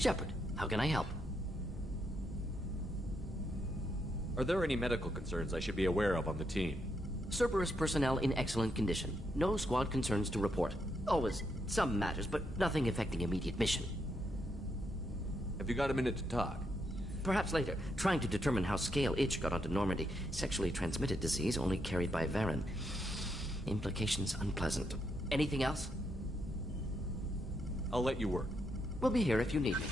Shepard, how can I help? Are there any medical concerns I should be aware of on the team? Cerberus personnel in excellent condition. No squad concerns to report. Always some matters, but nothing affecting immediate mission. Have you got a minute to talk? Perhaps later. Trying to determine how Scale Itch got onto Normandy. Sexually transmitted disease only carried by Varen. Implications unpleasant. Anything else? I'll let you work. We'll be here if you need me.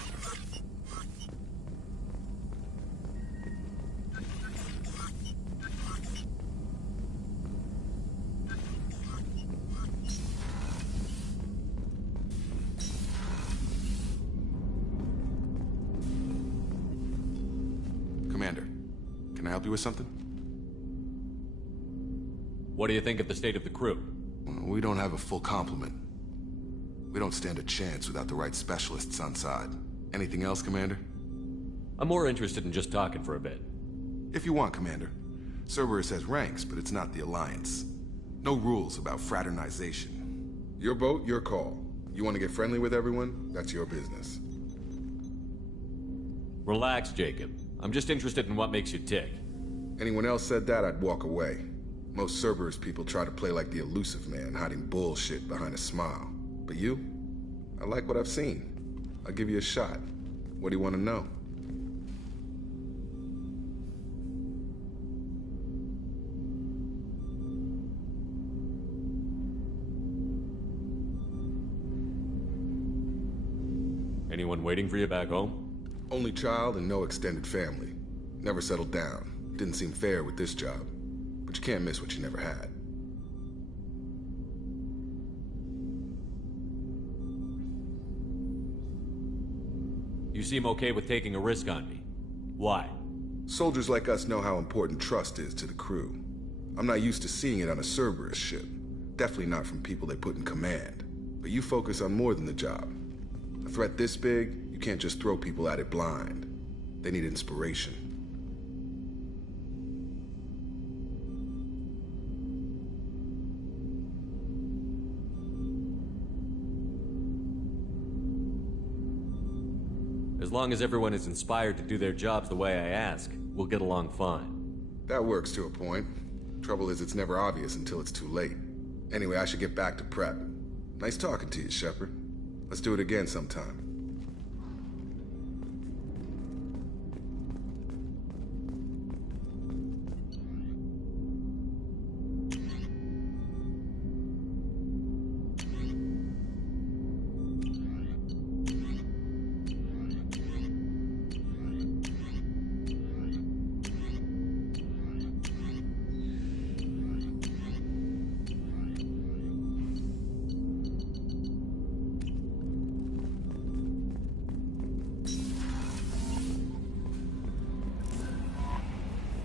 Commander, can I help you with something? What do you think of the state of the crew? We don't have a full complement. We don't stand a chance without the right specialists on side. Anything else, Commander? I'm more interested in just talking for a bit. If you want, Commander. Cerberus has ranks, but it's not the Alliance. No rules about fraternization. Your boat, your call. You want to get friendly with everyone? That's your business. Relax, Jacob. I'm just interested in what makes you tick. Anyone else said that, I'd walk away. Most Cerberus people try to play like the elusive man, hiding bullshit behind a smile. But you? I like what I've seen. I'll give you a shot. What do you want to know? Anyone waiting for you back home? Only child and no extended family. Never settled down. Didn't seem fair with this job. But you can't miss what you never had. You seem okay with taking a risk on me. Why? Soldiers like us know how important trust is to the crew. I'm not used to seeing it on a Cerberus ship. Definitely not from people they put in command. But you focus on more than the job. A threat this big, you can't just throw people at it blind. They need inspiration. As long as everyone is inspired to do their jobs the way I ask, we'll get along fine. That works to a point. Trouble is, it's never obvious until it's too late. Anyway, I should get back to prep. Nice talking to you, Shepard. Let's do it again sometime.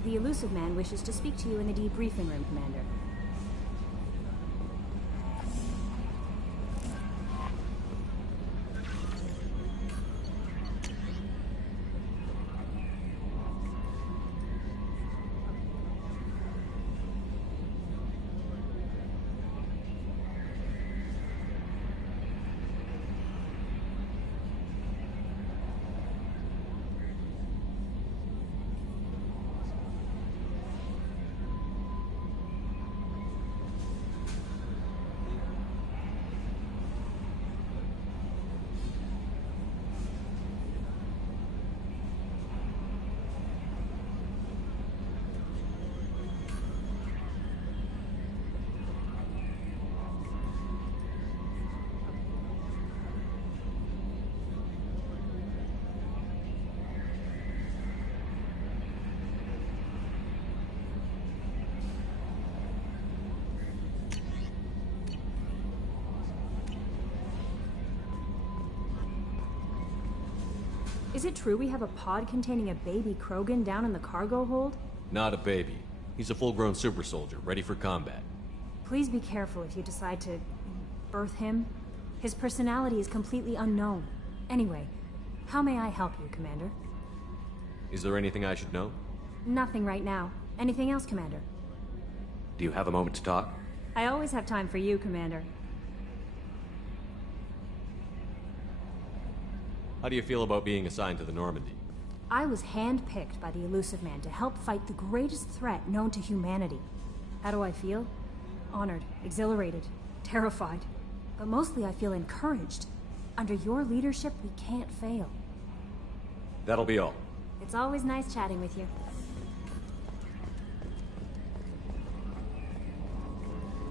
The elusive man wishes to speak to you in the debriefing room, Commander. Is it true we have a pod containing a baby Krogan down in the cargo hold? Not a baby. He's a full-grown super soldier, ready for combat. Please be careful if you decide to birth him. His personality is completely unknown. Anyway, how may I help you, Commander? Is there anything I should know? Nothing right now. Anything else, Commander? Do you have a moment to talk? I always have time for you, Commander. How do you feel about being assigned to the Normandy? I was handpicked by the Elusive Man to help fight the greatest threat known to humanity. How do I feel? Honored, exhilarated, terrified. But mostly I feel encouraged. Under your leadership, we can't fail. That'll be all. It's always nice chatting with you.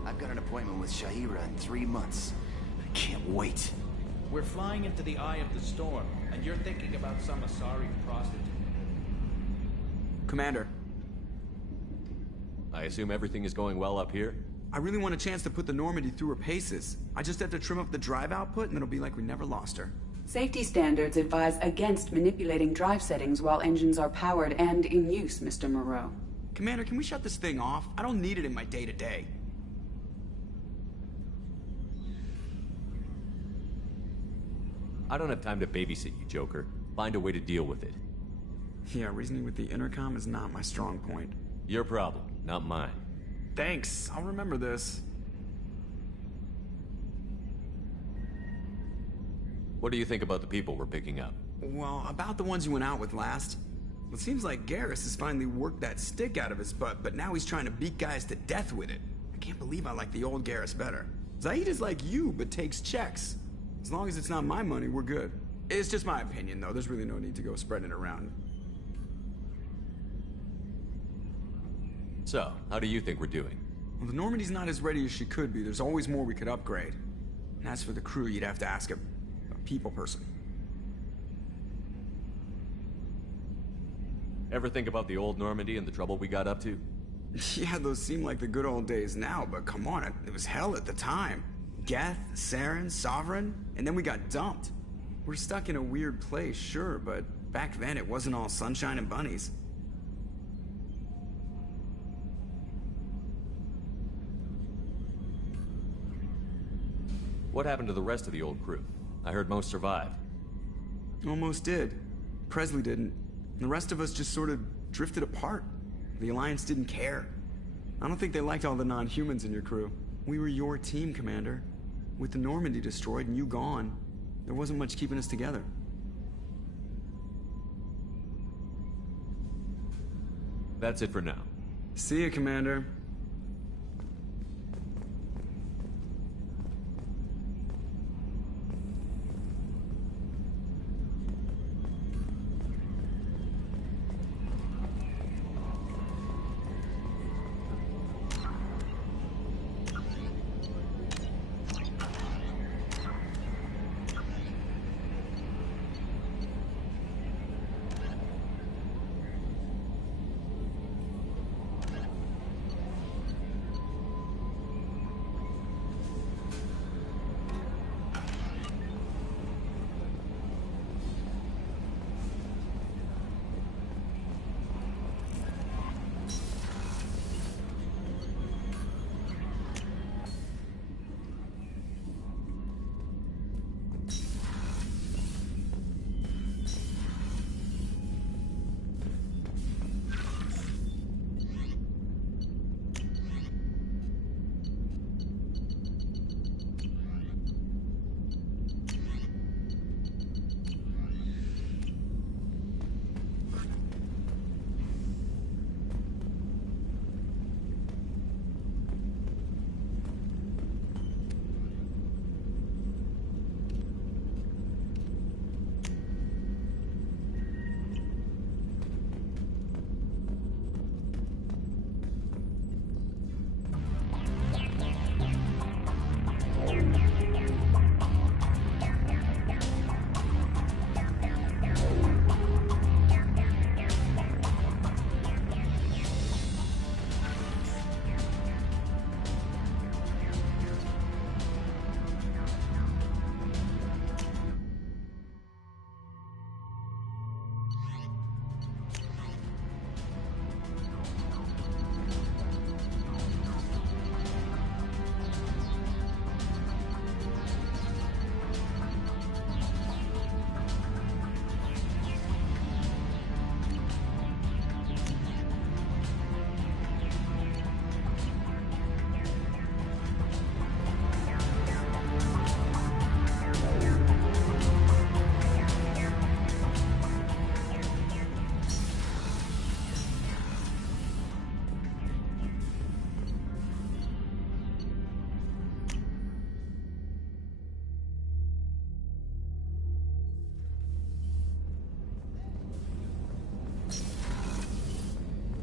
I've got an appointment with Shahira in 3 months. I can't wait. We're flying into the eye of the storm, and you're thinking about some Asari prostitute. Commander, I assume everything is going well up here? I really want a chance to put the Normandy through her paces. I just have to trim up the drive output and it'll be like we never lost her. Safety standards advise against manipulating drive settings while engines are powered and in use, Mr. Moreau. Commander, can we shut this thing off? I don't need it in my day-to-day. I don't have time to babysit you, Joker. Find a way to deal with it. Yeah, reasoning with the intercom is not my strong point. Your problem, not mine. Thanks, I'll remember this. What do you think about the people we're picking up? Well, about the ones you went out with last. It seems like Garrus has finally worked that stick out of his butt, but now he's trying to beat guys to death with it. I can't believe I like the old Garrus better. Zaid is like you, but takes checks. As long as it's not my money, we're good. It's just my opinion, though. There's really no need to go spreading it around. So, how do you think we're doing? Well, the Normandy's not as ready as she could be. There's always more we could upgrade. And as for the crew, you'd have to ask a people person. Ever think about the old Normandy and the trouble we got up to? Yeah, those seem like the good old days now, but come on, it was hell at the time. Geth, Saren, Sovereign, and then we got dumped. We're stuck in a weird place, sure, but back then it wasn't all sunshine and bunnies. What happened to the rest of the old crew? I heard most survived. Almost did. Presley didn't. The rest of us just sort of drifted apart. The Alliance didn't care. I don't think they liked all the non-humans in your crew. We were your team, Commander. With the Normandy destroyed and you gone, there wasn't much keeping us together. That's it for now. See ya, Commander.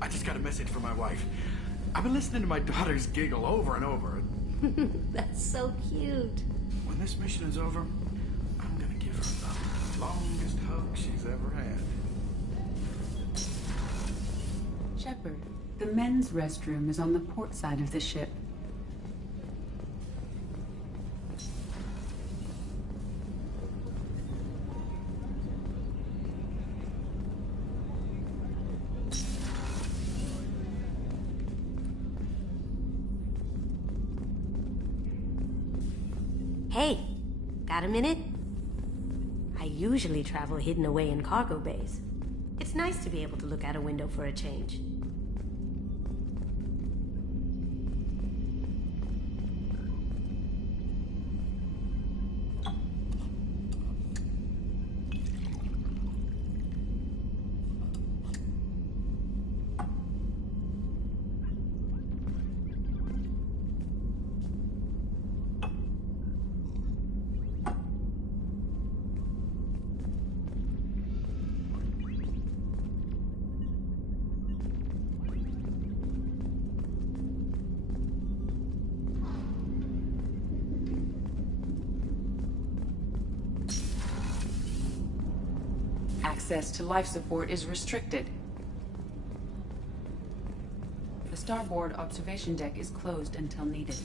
I just got a message from my wife. I've been listening to my daughter's giggle over and over. That's so cute. When this mission is over, I'm gonna give her the longest hug she's ever had. Shepard, the men's restroom is on the port side of the ship. Hey, got a minute? I usually travel hidden away in cargo bays. It's nice to be able to look out a window for a change. Access to life support is restricted. The starboard observation deck is closed until needed.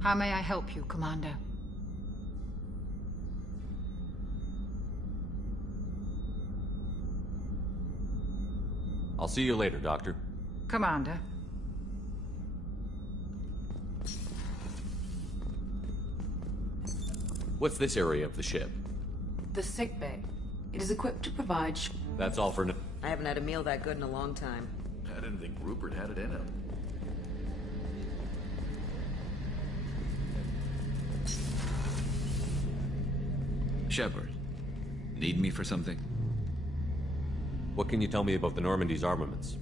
How may I help you, Commander? I'll see you later, Doctor. Commander. What's this area of the ship? The sick bay. It is equipped to provide That's all for now. I haven't had a meal that good in a long time. I didn't think Rupert had it in him. Shepard, need me for something? What can you tell me about the Normandy's armaments?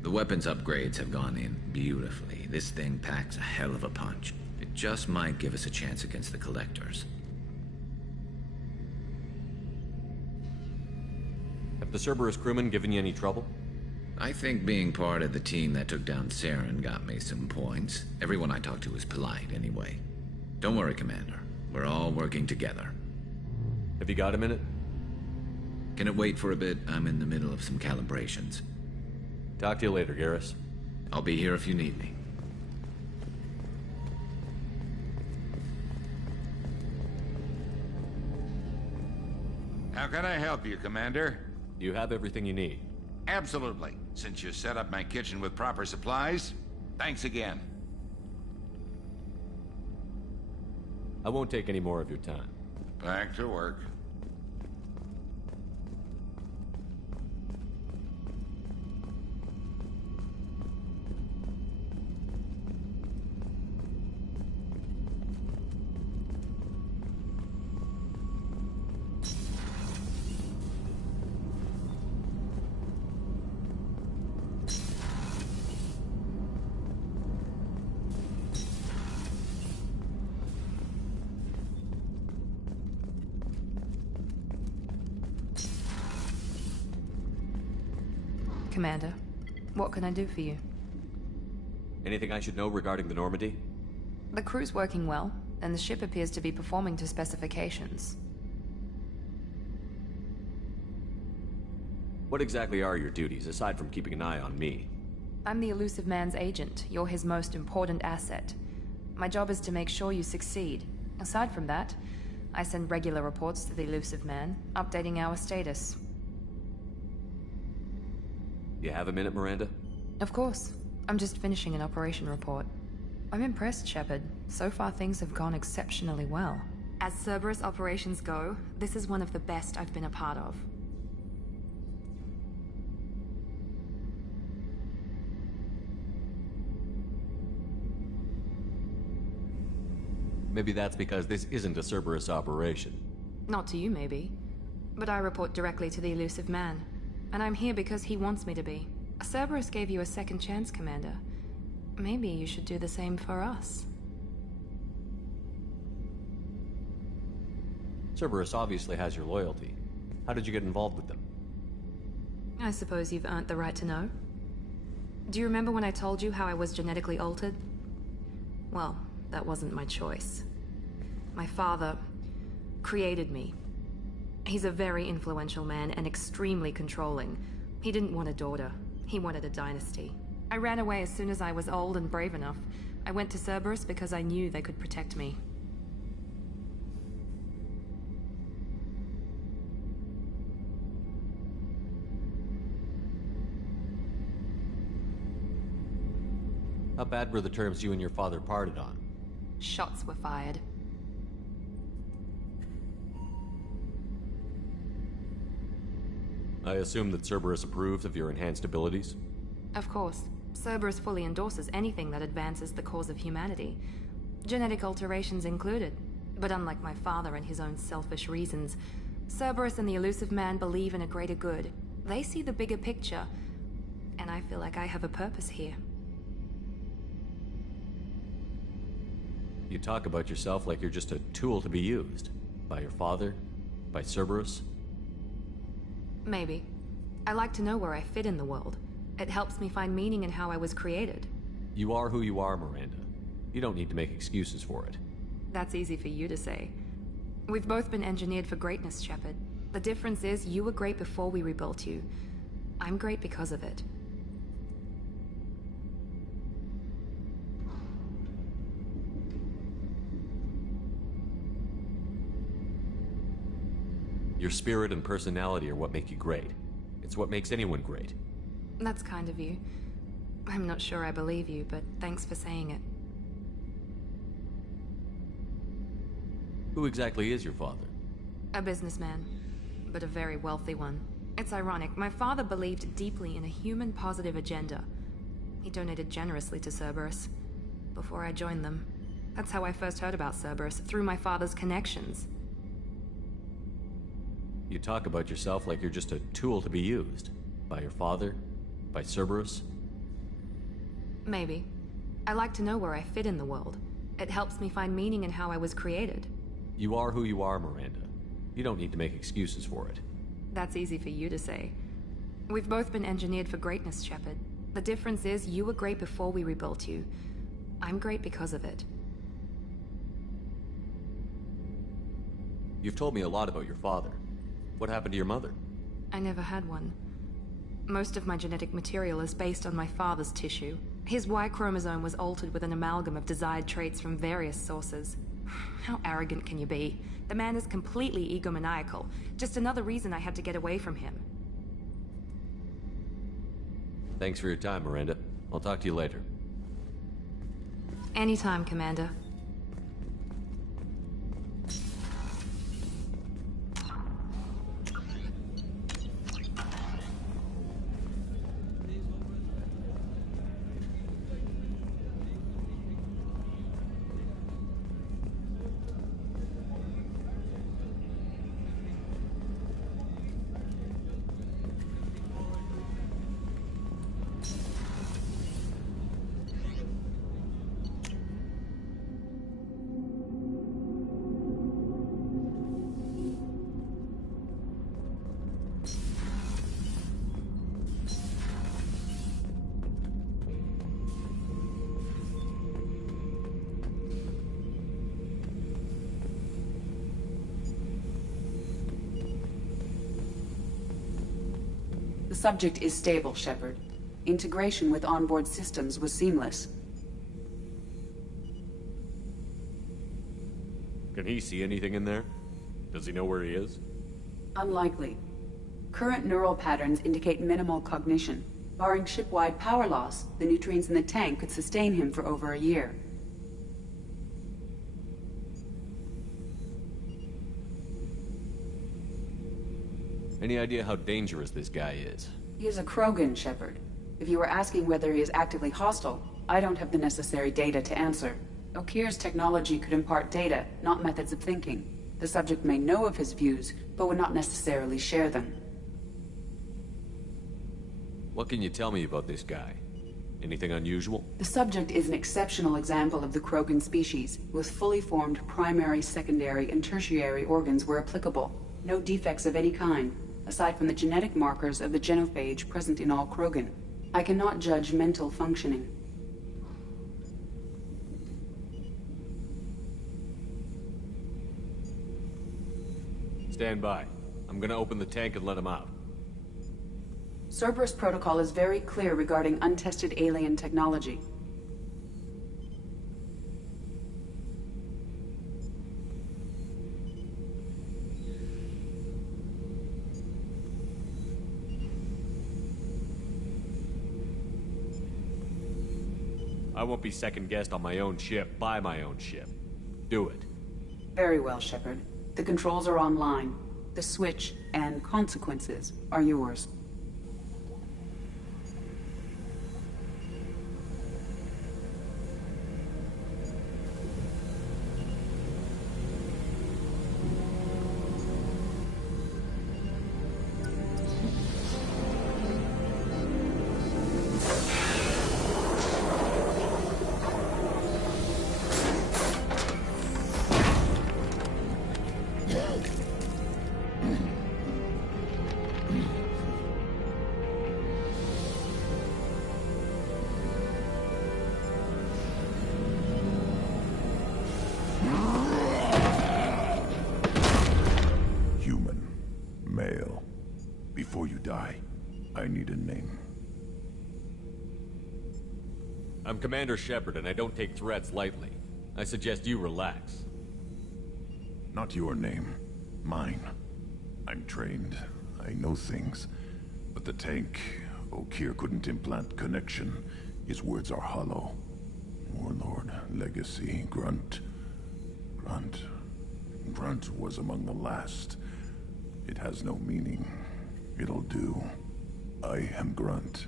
The weapons upgrades have gone in beautifully. This thing packs a hell of a punch. It just might give us a chance against the Collectors. Have the Cerberus crewmen given you any trouble? I think being part of the team that took down Saren got me some points. Everyone I talked to was polite anyway. Don't worry, Commander. We're all working together. Have you got a minute? Can it wait for a bit? I'm in the middle of some calibrations. Talk to you later, Garrus. I'll be here if you need me. How can I help you, Commander? Do you have everything you need? Absolutely. Since you set up my kitchen with proper supplies, thanks again. I won't take any more of your time. Back to work. Commander, what can I do for you? Anything I should know regarding the Normandy? The crew's working well, and the ship appears to be performing to specifications. What exactly are your duties, aside from keeping an eye on me? I'm the Elusive Man's agent. You're his most important asset. My job is to make sure you succeed. Aside from that, I send regular reports to the Elusive Man, updating our status. You have a minute, Miranda? Of course. I'm just finishing an operation report. I'm impressed, Shepard. So far things have gone exceptionally well. As Cerberus operations go, this is one of the best I've been a part of. Maybe that's because this isn't a Cerberus operation. Not to you, maybe. But I report directly to the elusive man. And I'm here because he wants me to be. Cerberus gave you a second chance, Commander. Maybe you should do the same for us. Cerberus obviously has your loyalty. How did you get involved with them? I suppose you've earned the right to know. Do you remember when I told you how I was genetically altered? Well, that wasn't my choice. My father created me. He's a very influential man and extremely controlling. He didn't want a daughter. He wanted a dynasty. I ran away as soon as I was old and brave enough. I went to Cerberus because I knew they could protect me. How bad were the terms you and your father parted on? Shots were fired. I assume that Cerberus approves of your enhanced abilities? Of course. Cerberus fully endorses anything that advances the cause of humanity. Genetic alterations included. But unlike my father and his own selfish reasons, Cerberus and the elusive man believe in a greater good. They see the bigger picture, and I feel like I have a purpose here. You talk about yourself like you're just a tool to be used. By your father? By Cerberus? Maybe. I like to know where I fit in the world. It helps me find meaning in how I was created. You are who you are, Miranda. You don't need to make excuses for it. That's easy for you to say. We've both been engineered for greatness, Shepard. The difference is you were great before we rebuilt you. I'm great because of it. Your spirit and personality are what make you great. It's what makes anyone great. That's kind of you. I'm not sure I believe you, but thanks for saying it. Who exactly is your father? A businessman, but a very wealthy one. It's ironic, my father believed deeply in a human-positive agenda. He donated generously to Cerberus before I joined them. That's how I first heard about Cerberus, through my father's connections. You talk about yourself like you're just a tool to be used. By your father? By Cerberus? Maybe. I like to know where I fit in the world. It helps me find meaning in how I was created. You are who you are, Miranda. You don't need to make excuses for it. That's easy for you to say. We've both been engineered for greatness, Shepard. The difference is you were great before we rebuilt you. I'm great because of it. You've told me a lot about your father. What happened to your mother? I never had one. Most of my genetic material is based on my father's tissue. His Y chromosome was altered with an amalgam of desired traits from various sources. How arrogant can you be? The man is completely egomaniacal. Just another reason I had to get away from him. Thanks for your time, Miranda. I'll talk to you later. Anytime, Commander. The subject is stable, Shepard. Integration with onboard systems was seamless. Can he see anything in there? Does he know where he is? Unlikely. Current neural patterns indicate minimal cognition. Barring ship-wide power loss, the nutrients in the tank could sustain him for over a year. Any idea how dangerous this guy is? He is a Krogan, Shepard. If you were asking whether he is actively hostile, I don't have the necessary data to answer. Okir's technology could impart data, not methods of thinking. The subject may know of his views, but would not necessarily share them. What can you tell me about this guy? Anything unusual? The subject is an exceptional example of the Krogan species, with fully formed primary, secondary, and tertiary organs where applicable. No defects of any kind, aside from the genetic markers of the genophage present in all Krogan. I cannot judge mental functioning. Stand by. I'm gonna open the tank and let him out. Cerberus protocol is very clear regarding untested alien technology. I won't be second-guessed on my own ship, by my own ship. Do it. Very well, Shepard. The controls are online. The switch and consequences are yours. I'm Commander Shepard, and I don't take threats lightly. I suggest you relax. Not your name. Mine. I'm trained. I know things. But the tank, Okir couldn't implant connection. His words are hollow. Warlord, Legacy, Grunt. Grunt was among the last. It has no meaning. It'll do. I am Grunt.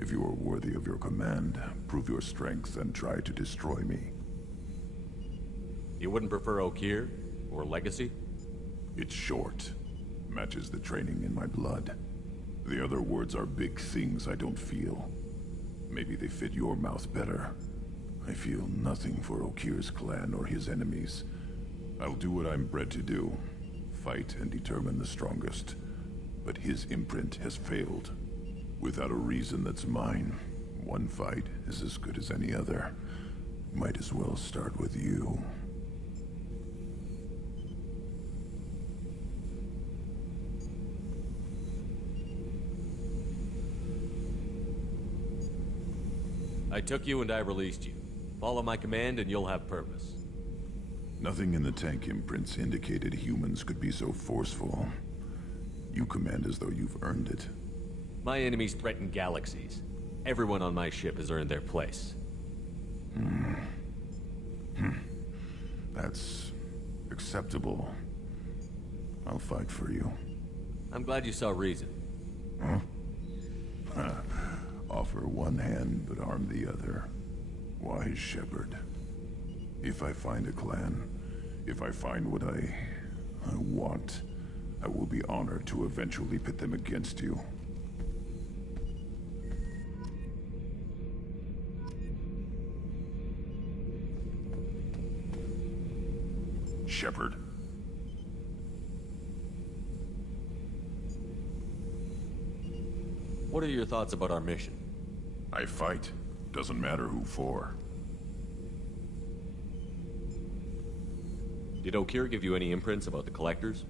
If you are worthy of your command, prove your strength and try to destroy me. You wouldn't prefer Okir? Or Legacy? It's short. Matches the training in my blood. The other words are big things I don't feel. Maybe they fit your mouth better. I feel nothing for Okir's clan or his enemies. I'll do what I'm bred to do. Fight and determine the strongest. But his imprint has failed. Without a reason that's mine, one fight is as good as any other. Might as well start with you. I took you and I released you. Follow my command and you'll have purpose. Nothing in the tank imprints indicated humans could be so forceful. You command as though you've earned it. My enemies threaten galaxies. Everyone on my ship has earned their place. That's acceptable. I'll fight for you. I'm glad you saw reason. Huh? Offer one hand, but arm the other. Wise Shepard. If I find a clan, if I find what I want, I will be honored to eventually pit them against you. Shepard. What are your thoughts about our mission? I fight. Doesn't matter who for. Did Okir give you any imprints about the Collectors?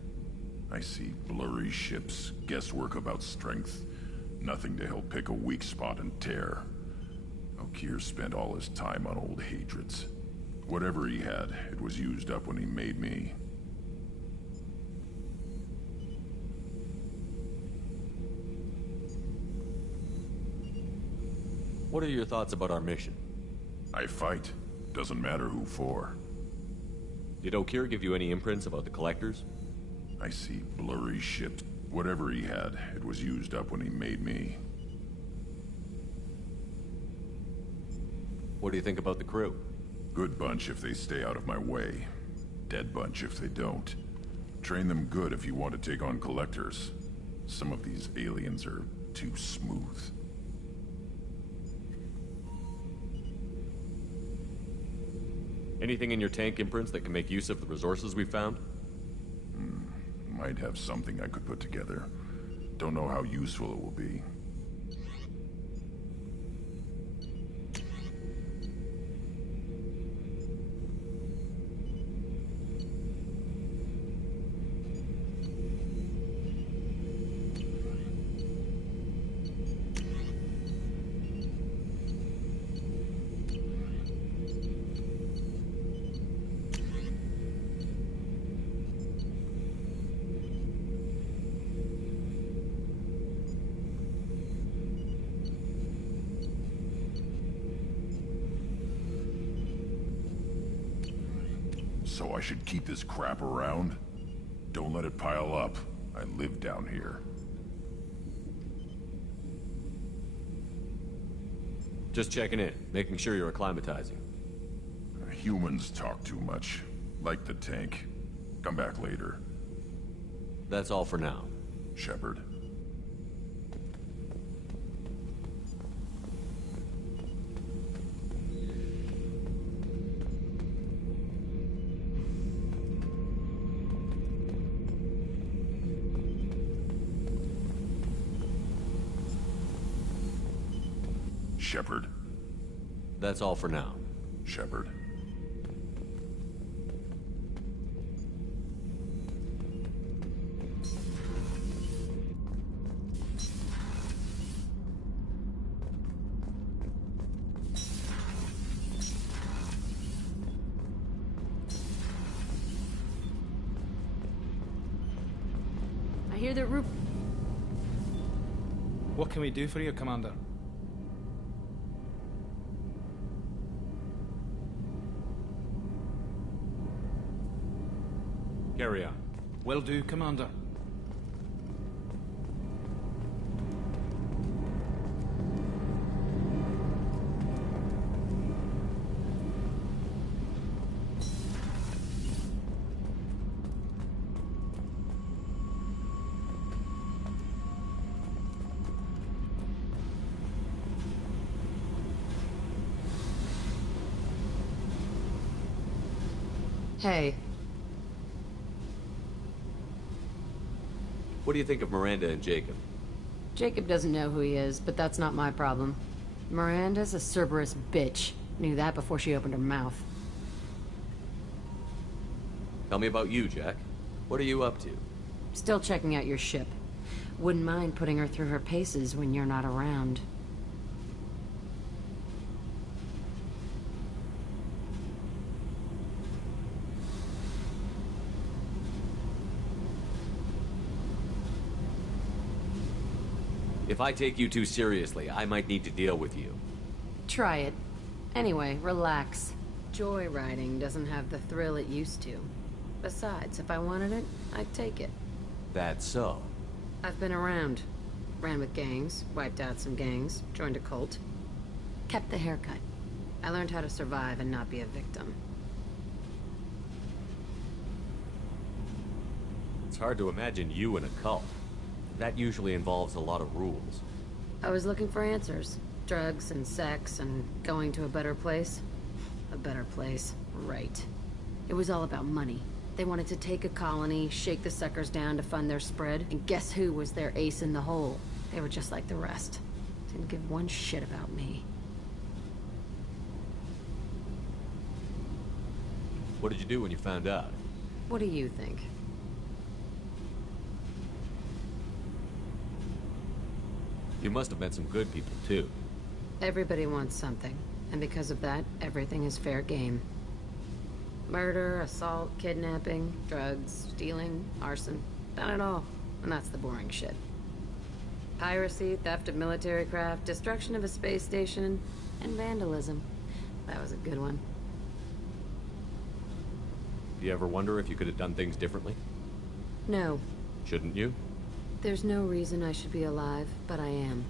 I see blurry ships, guesswork about strength. Nothing to help pick a weak spot and tear. Okir spent all his time on old hatreds. Whatever he had, it was used up when he made me. What are your thoughts about our mission? I fight. Doesn't matter who for. Did Okir give you any imprints about the Collectors? I see blurry ships. Whatever he had, it was used up when he made me. What do you think about the crew? Good bunch if they stay out of my way. Dead bunch if they don't. Train them good if you want to take on collectors. Some of these aliens are too smooth. Anything in your tank imprints that can make use of the resources we found? Might have something I could put together. Don't know how useful it will be. So I should keep this crap around? Don't let it pile up. I live down here. Just checking in, making sure you're acclimatizing. Humans talk too much. Like the tank. Come back later. That's all for now. Shepard. Shepard. That's all for now. Shepard. I hear that Rupert... What can we do for you, Commander? Carry on. Will do, Commander. Hey. What do you think of Miranda and Jacob? Jacob doesn't know who he is, but that's not my problem. Miranda's a Cerberus bitch. Knew that before she opened her mouth. Tell me about you, Jack. What are you up to? Still checking out your ship. Wouldn't mind putting her through her paces when you're not around. If I take you too seriously, I might need to deal with you. Try it. Anyway, relax. Joyriding doesn't have the thrill it used to. Besides, if I wanted it, I'd take it. That's so. I've been around. Ran with gangs, wiped out some gangs, joined a cult. Kept the haircut. I learned how to survive and not be a victim. It's hard to imagine you in a cult. That usually involves a lot of rules. I was looking for answers. Drugs and sex and going to a better place. A better place, right. It was all about money. They wanted to take a colony, shake the suckers down to fund their spread, and guess who was their ace in the hole? They were just like the rest. Didn't give one shit about me. What did you do when you found out? What do you think? You must have met some good people, too. Everybody wants something, and because of that, everything is fair game. Murder, assault, kidnapping, drugs, stealing, arson. Done it all. And that's the boring shit. Piracy, theft of military craft, destruction of a space station, and vandalism. That was a good one. Do you ever wonder if you could have done things differently? No. Shouldn't you? There's no reason I should be alive, but I am.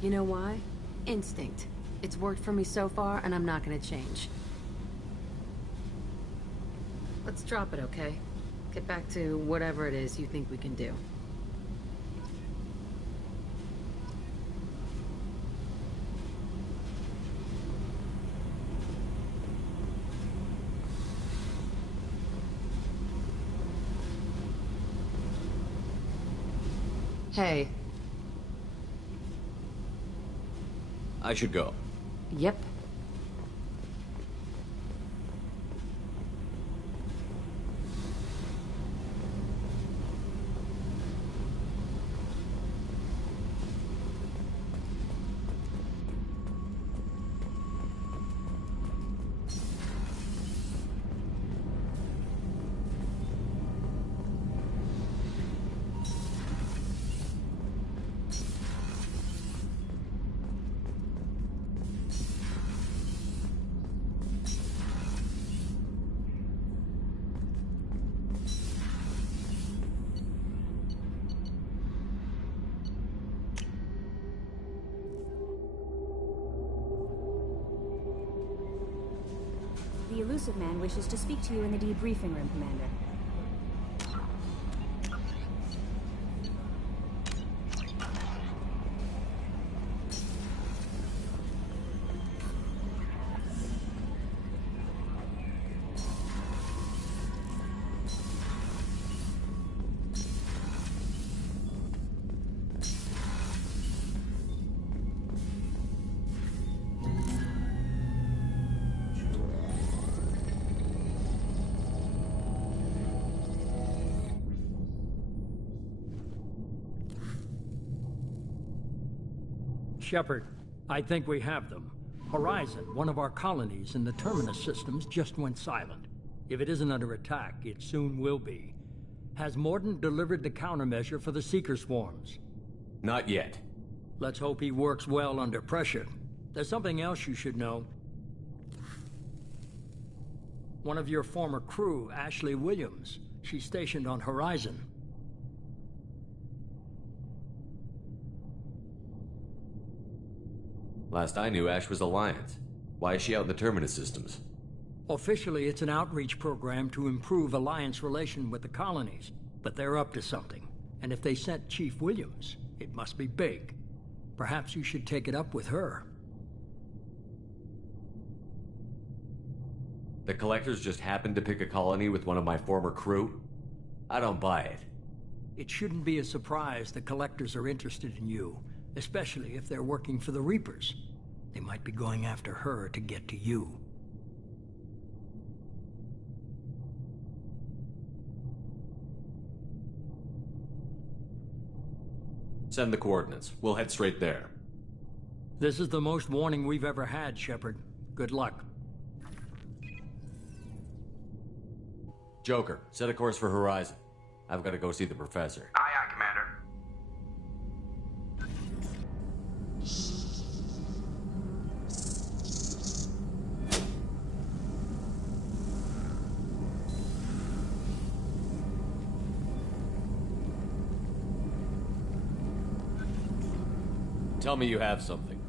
You know why? Instinct. It's worked for me so far, and I'm not gonna change. Let's drop it, okay? Get back to whatever it is you think we can do. Hey. I should go. Yep. The elusive man wishes to speak to you in the debriefing room, Commander. Shepard, I think we have them. Horizon, one of our colonies in the Terminus systems, just went silent. If it isn't under attack, it soon will be. Has Mordant delivered the countermeasure for the Seeker swarms? Not yet. Let's hope he works well under pressure. There's something else you should know. One of your former crew, Ashley Williams, she's stationed on Horizon. Last I knew, Ash was Alliance. Why is she out in the Terminus systems? Officially, it's an outreach program to improve Alliance relation with the colonies, but they're up to something. And if they sent Chief Williams, it must be big. Perhaps you should take it up with her. The Collectors just happened to pick a colony with one of my former crew? I don't buy it. It shouldn't be a surprise the Collectors are interested in you, especially if they're working for the Reapers. They might be going after her to get to you. Send the coordinates. We'll head straight there. This is the most warning we've ever had, Shepard. Good luck. Joker, set a course for Horizon. I've got to go see the Professor. Aye, aye, Commander. Tell me you have something.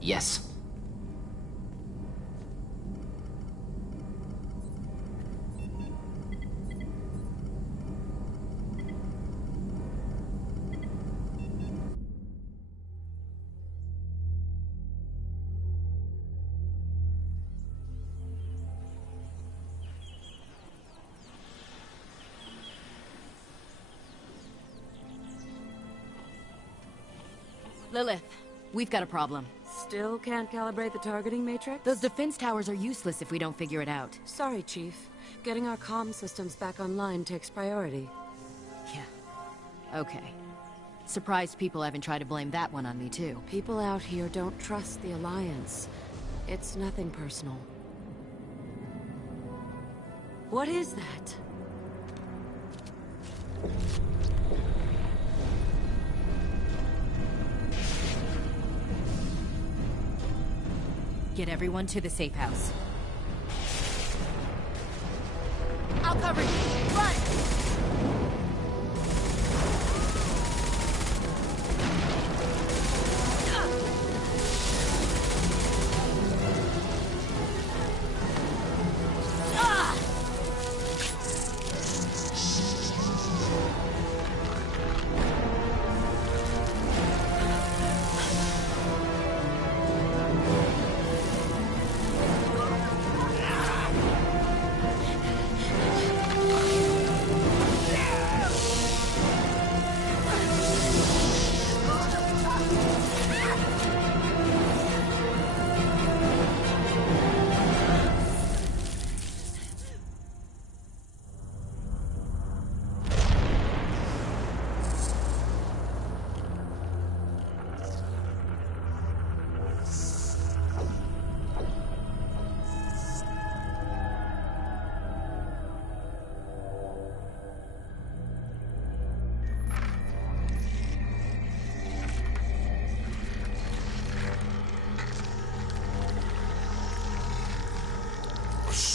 Yes. Lilith, we've got a problem. Still can't calibrate the targeting matrix? Those defense towers are useless if we don't figure it out. Sorry, Chief. Getting our comm systems back online takes priority. Yeah. Okay. Surprised people haven't tried to blame that one on me, too. People out here don't trust the Alliance. It's nothing personal. What is that? Get everyone to the safe house. I'll cover you. Run!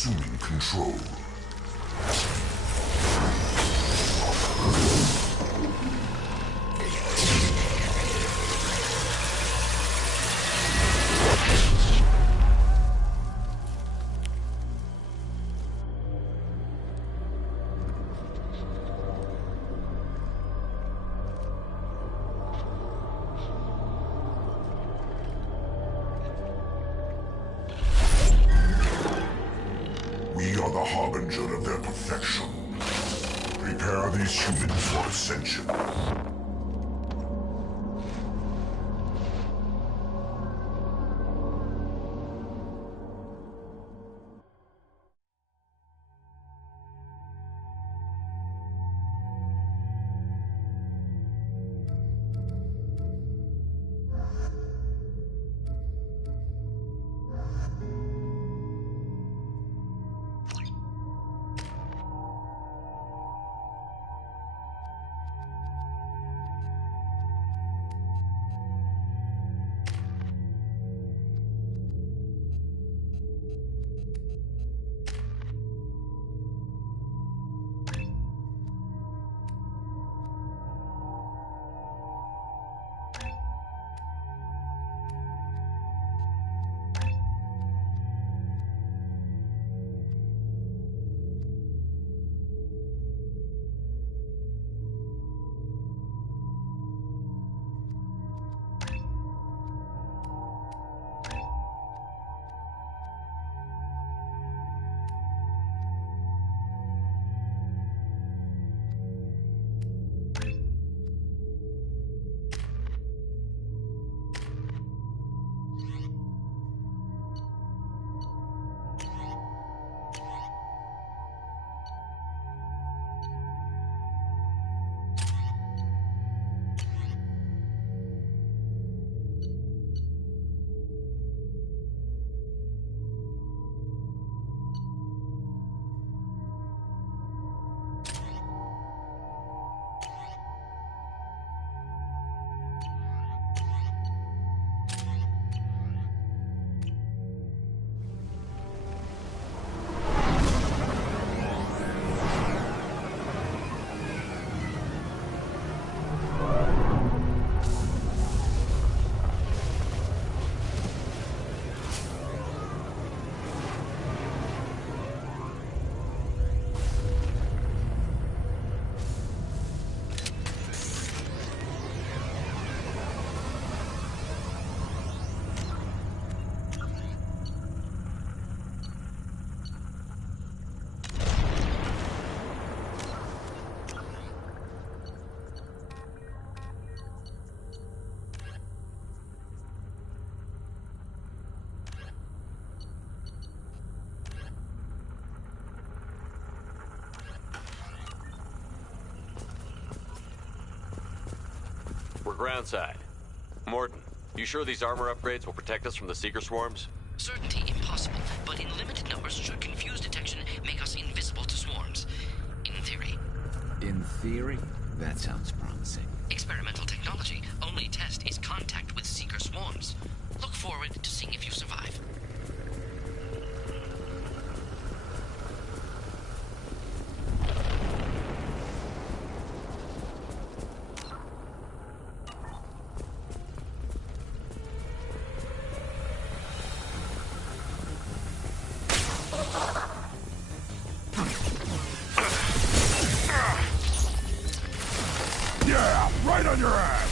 assuming control. We are the harbinger of their perfection. Prepare these humans for ascension. We're groundside. Morton, you sure these armor upgrades will protect us from the Seeker swarms? Certainty impossible, but in limited numbers should confuse detection make us invisible to swarms. In theory. In theory? That sounds promising. Experimental technology. Only test is contact with Seeker swarms. Look forward to seeing if you survive. Yeah, right on your ass!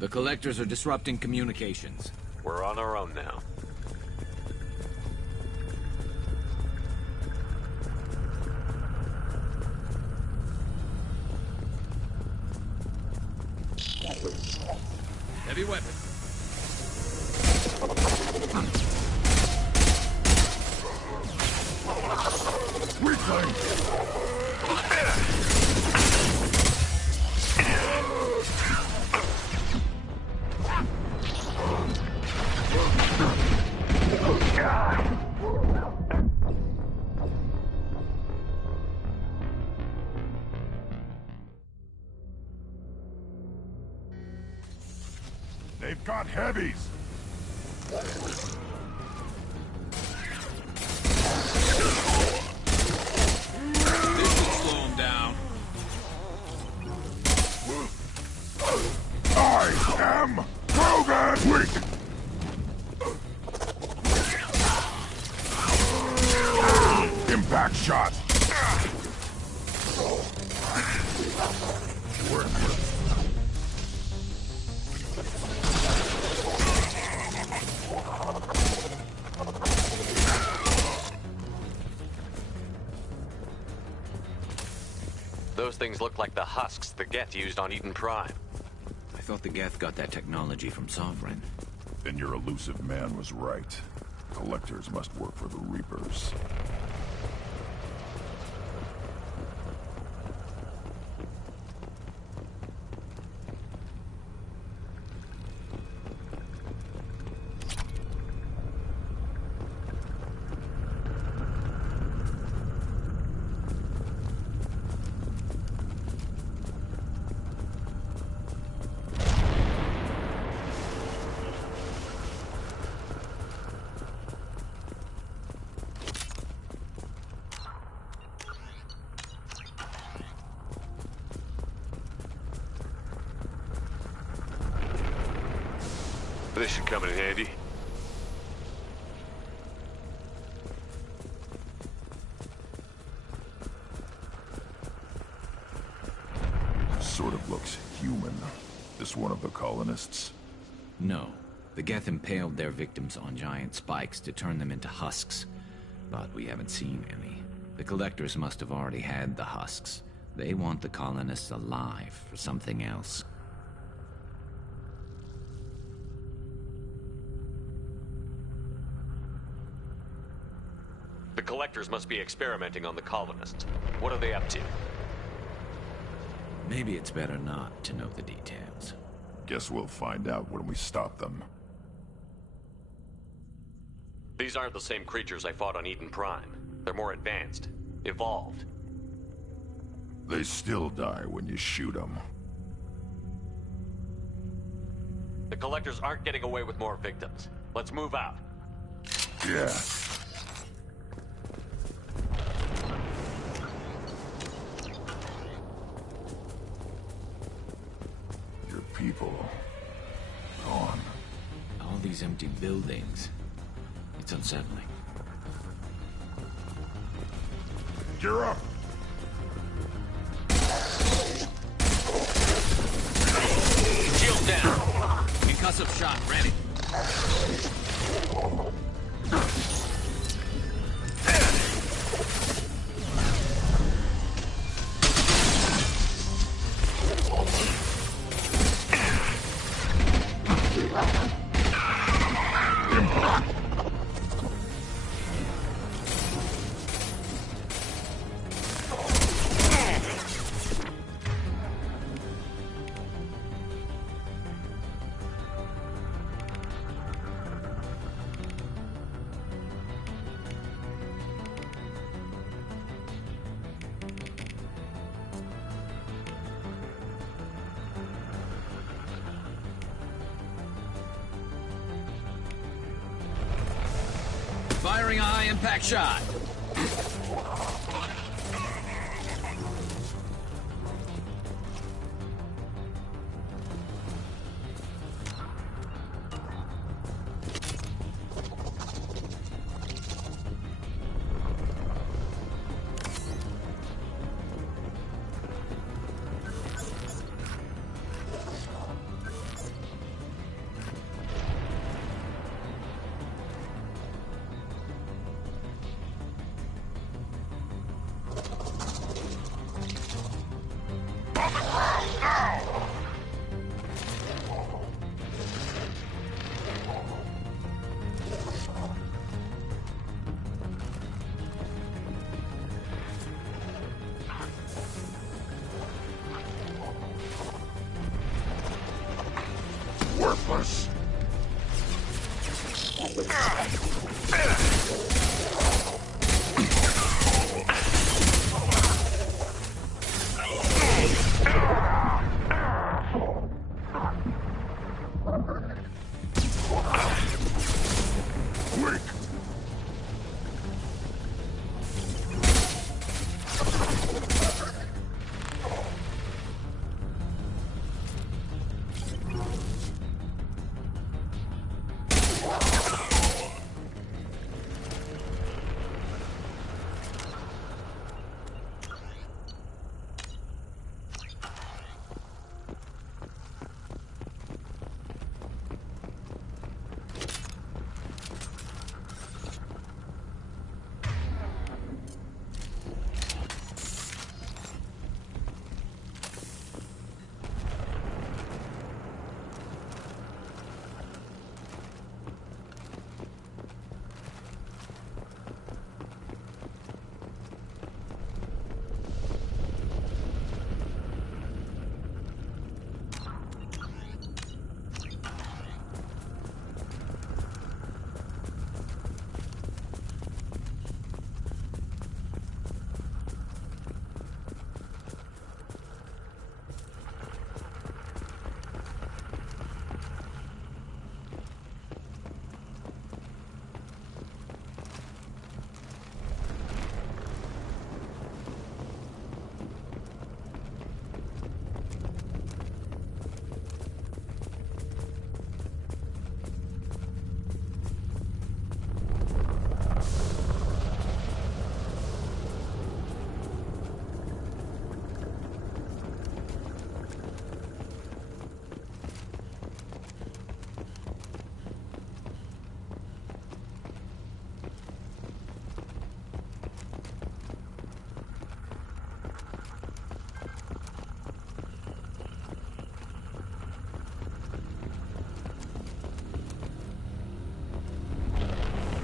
The Collectors are disrupting communications. We're on our own now. Heavy weapon. Weakling! They've got heavies! This should slow him down. I am Krogan! Weak! Impact shot! Worthless. Those things look like the husks the Geth used on Eden Prime. I thought the Geth got that technology from Sovereign. Then your elusive man was right. Collectors must work for the Reapers. This should come in handy. Sort of looks human. This one of the colonists? No. The Geth impaled their victims on giant spikes to turn them into husks. But we haven't seen any. The Collectors must have already had the husks. They want the colonists alive for something else. The Collectors must be experimenting on the colonists. What are they up to? Maybe it's better not to know the details. Guess we'll find out when we stop them. These aren't the same creatures I fought on Eden Prime. They're more advanced. Evolved. They still die when you shoot them. The Collectors aren't getting away with more victims. Let's move out. Yeah. Your people... gone. All these empty buildings. It's unsettling. Gear up! Shield down! Concussive shot, ready. Firing a high-impact shot.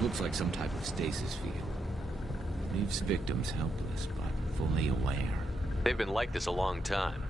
Looks like some type of stasis field. Leaves victims helpless, but fully aware. They've been like this a long time.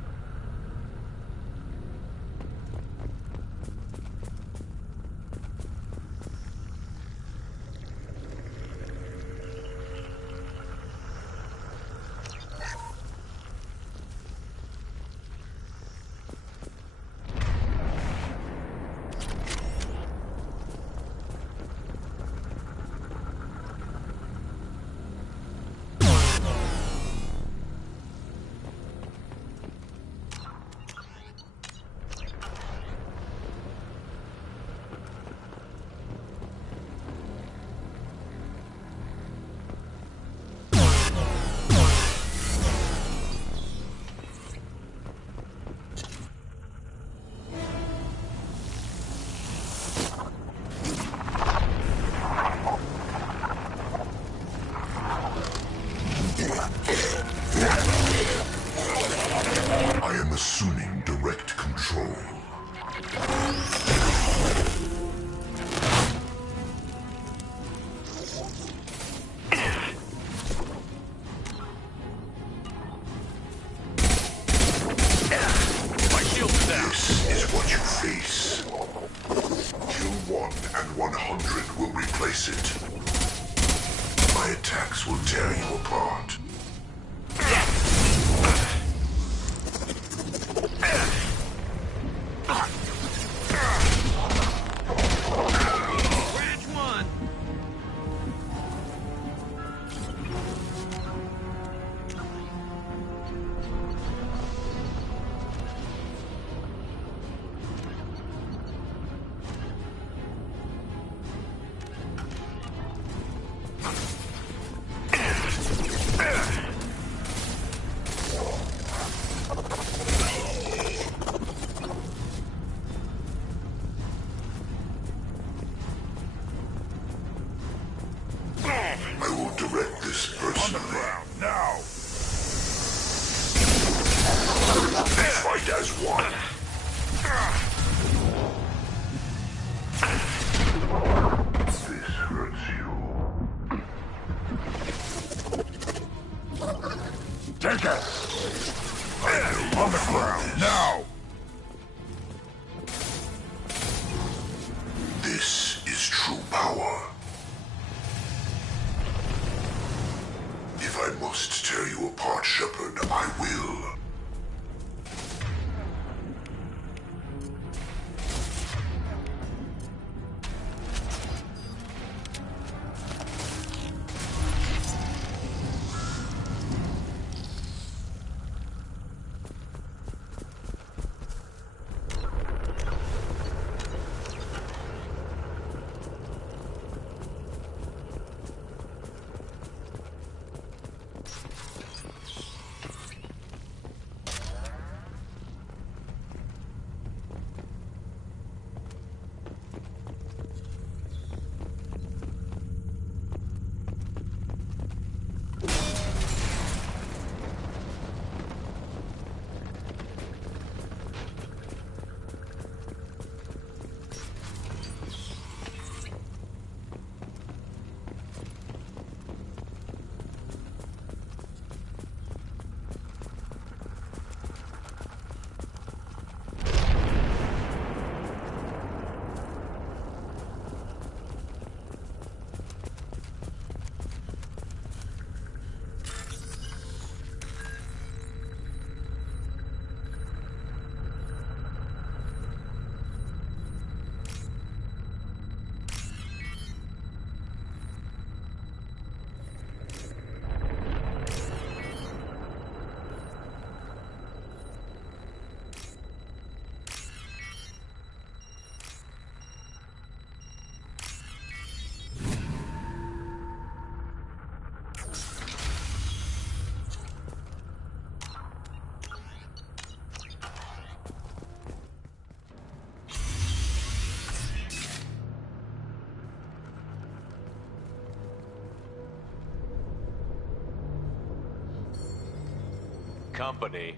company.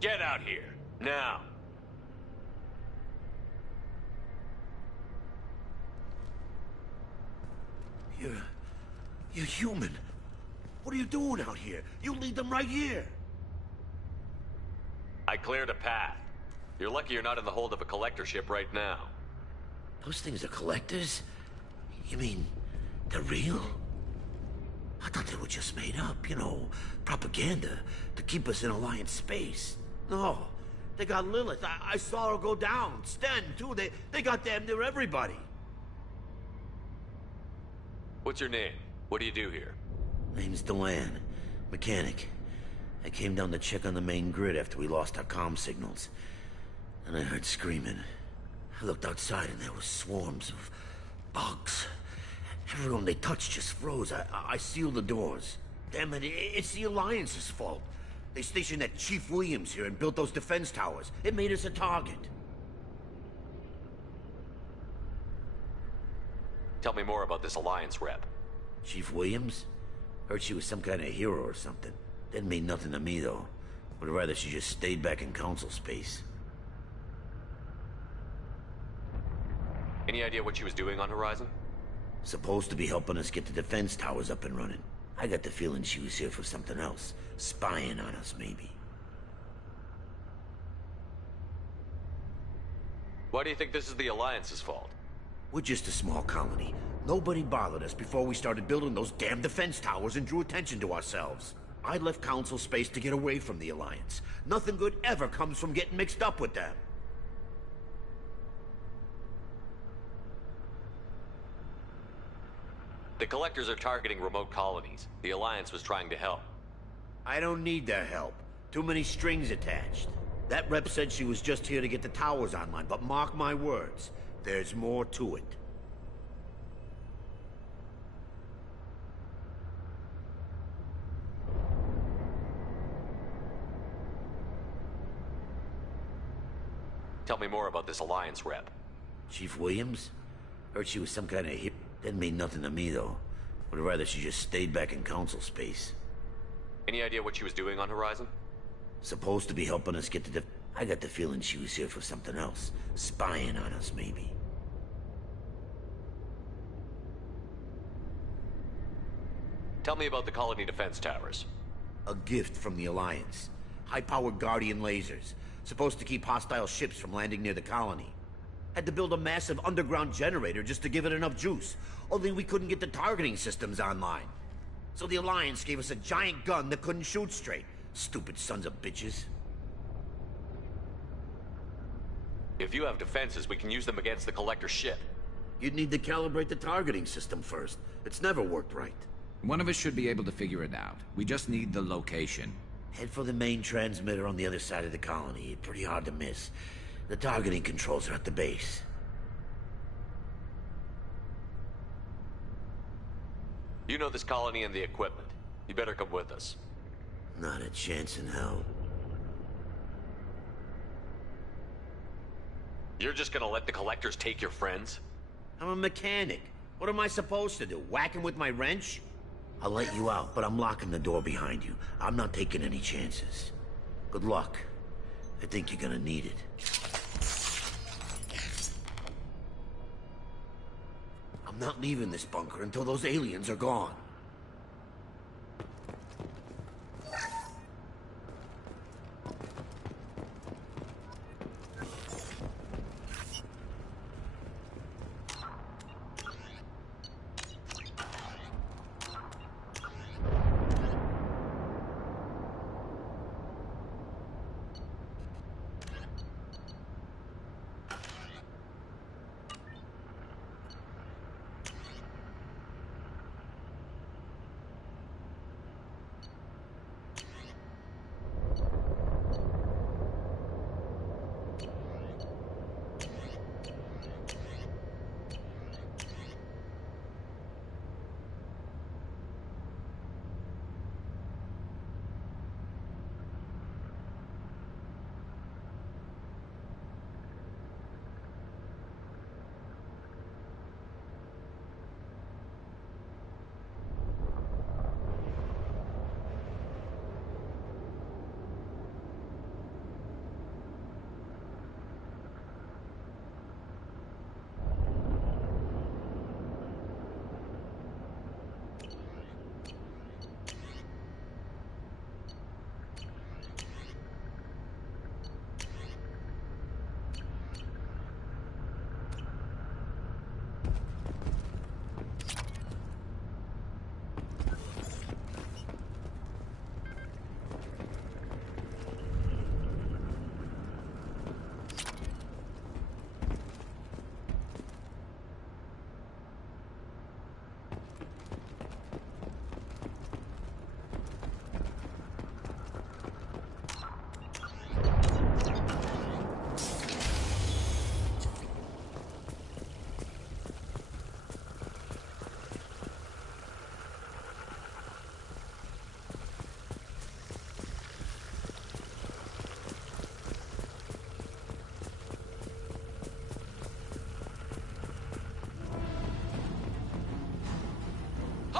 Get out here, now. You're human. What are you doing out here? You lead them right here. I cleared a path. You're lucky you're not in the hold of a collector ship right now. Those things are collectors? You mean, they're real? I thought they were just made up, you know, propaganda to keep us in Alliance space. No, they got Lilith. I saw her go down. Sten, too. They got damn near everybody. What's your name? What do you do here? Name's Delan, mechanic. I came down to check on the main grid after we lost our comm signals. And I heard screaming. I looked outside and there were swarms of bugs. Everyone they touched just froze. I sealed the doors. Damn it, it's the Alliance's fault. They stationed that Chief Williams here and built those defense towers. It made us a target. Tell me more about this Alliance rep. Chief Williams? Heard she was some kind of hero or something. Didn't mean nothing to me, though. Would rather she just stayed back in Council space. Any idea what she was doing on Horizon? Supposed to be helping us get the defense towers up and running. I got the feeling she was here for something else. Spying on us, maybe. Why do you think this is the Alliance's fault? We're just a small colony. Nobody bothered us before we started building those damn defense towers and drew attention to ourselves. I left Council space to get away from the Alliance. Nothing good ever comes from getting mixed up with them. The Collectors are targeting remote colonies. The Alliance was trying to help. I don't need their help. Too many strings attached. That rep said she was just here to get the towers online, but mark my words, there's more to it. Tell me more about this Alliance rep. Chief Williams? Heard she was some kind of hip. Didn't mean nothing to me, though. Would rather she just stayed back in Council space. Any idea what she was doing on Horizon? Supposed to be helping us get to I got the feeling she was here for something else. Spying on us, maybe. Tell me about the colony defense towers. A gift from the Alliance. High-powered Guardian lasers. Supposed to keep hostile ships from landing near the colony. Had to build a massive underground generator just to give it enough juice. Only we couldn't get the targeting systems online. So the Alliance gave us a giant gun that couldn't shoot straight. Stupid sons of bitches. If you have defenses, we can use them against the Collector ship. You'd need to calibrate the targeting system first. It's never worked right. One of us should be able to figure it out. We just need the location. Head for the main transmitter on the other side of the colony. Pretty hard to miss. The targeting controls are at the base. You know this colony and the equipment. You better come with us. Not a chance in hell. You're just gonna let the Collectors take your friends? I'm a mechanic. What am I supposed to do? Whack him with my wrench? I'll let you out, but I'm locking the door behind you. I'm not taking any chances. Good luck. I think you're gonna need it. I'm not leaving this bunker until those aliens are gone.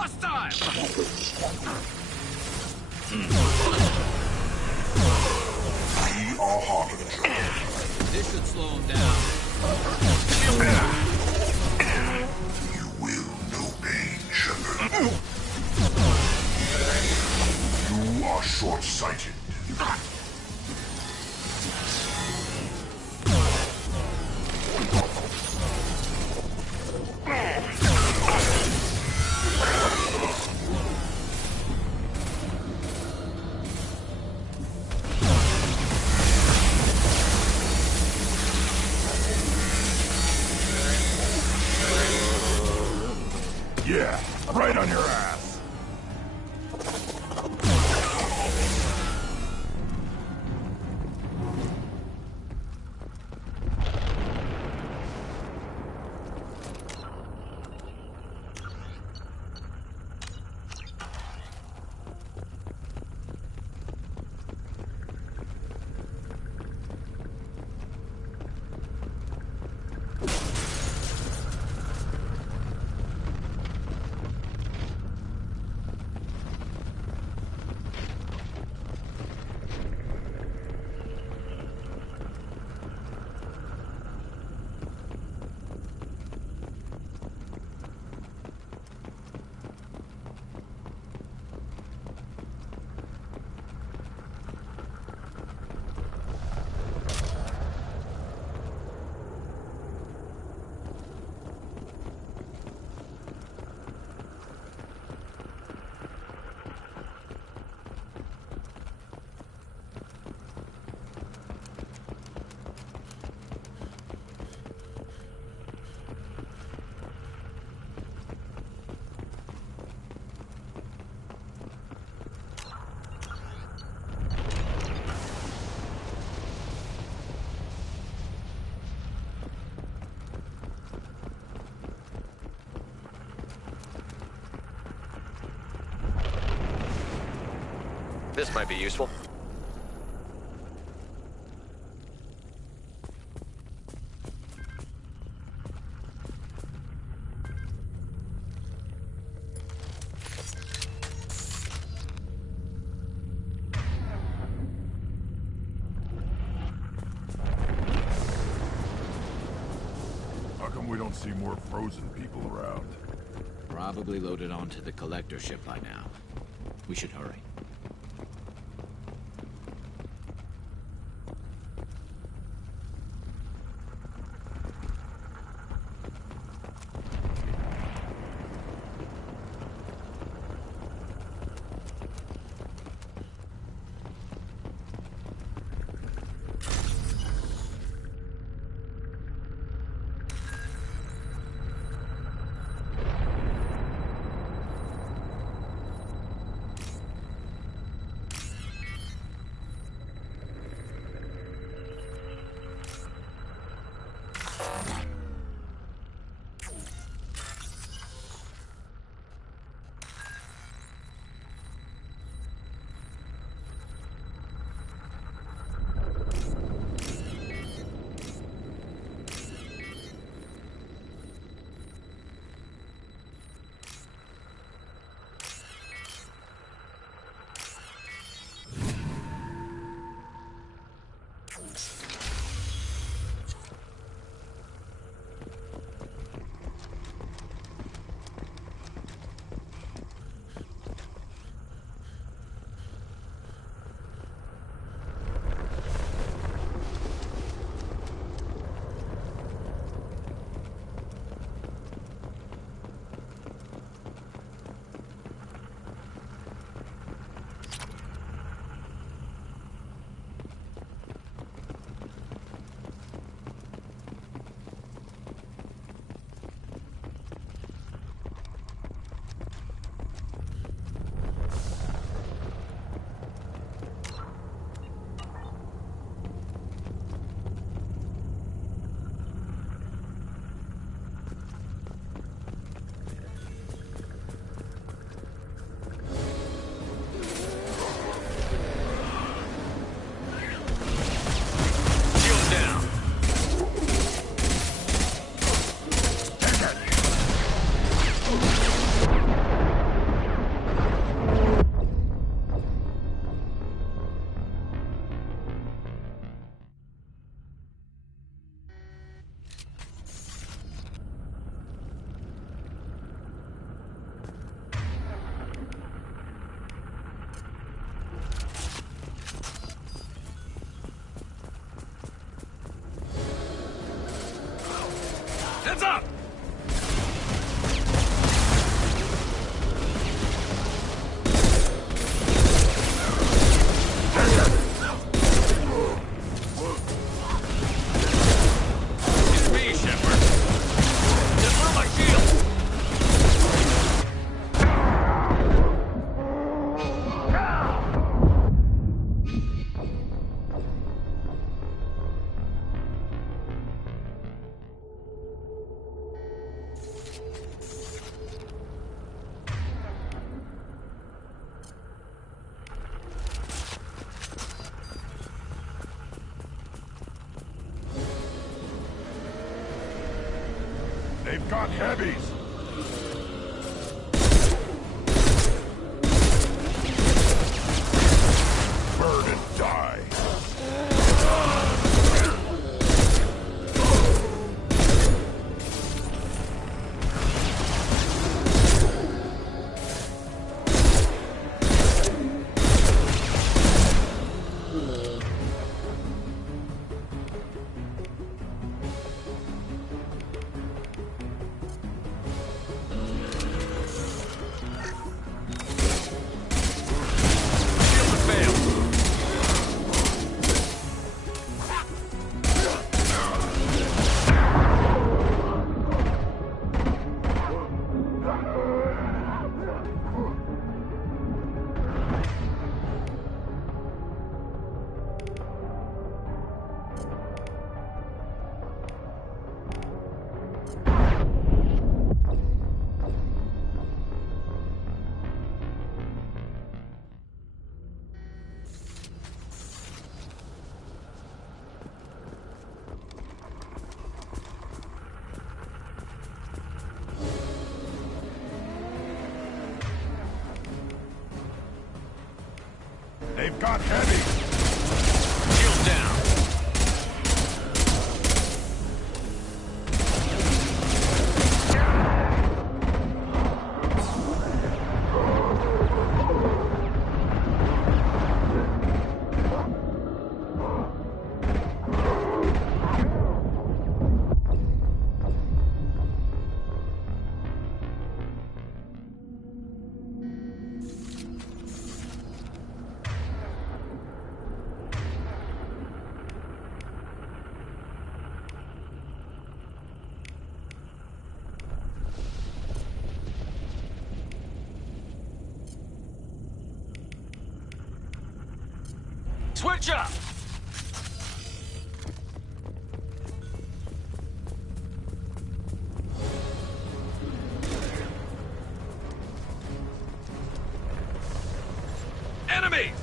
Hostile! We are Harbingers. This should slow him down. You will know pain, Shepard. You are short-sighted. Yeah, right on your ass. This might be useful. How come we don't see more frozen people around? Probably loaded onto the collector ship by now. We should hurry. Heads up! It's me, Shepard. Just my shield. They've got heavies! Burn and die! They've got heavy! Shield down. Switch up! Enemies!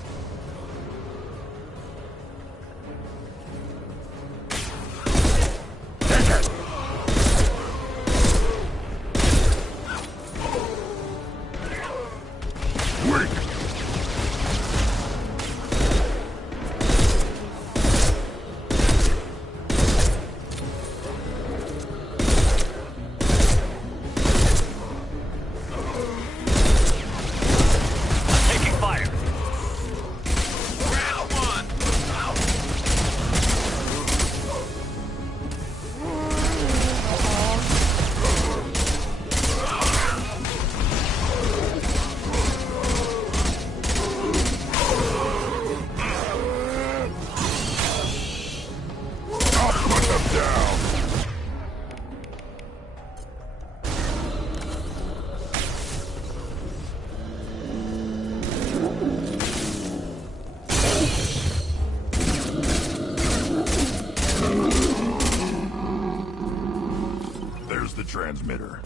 Transmitter.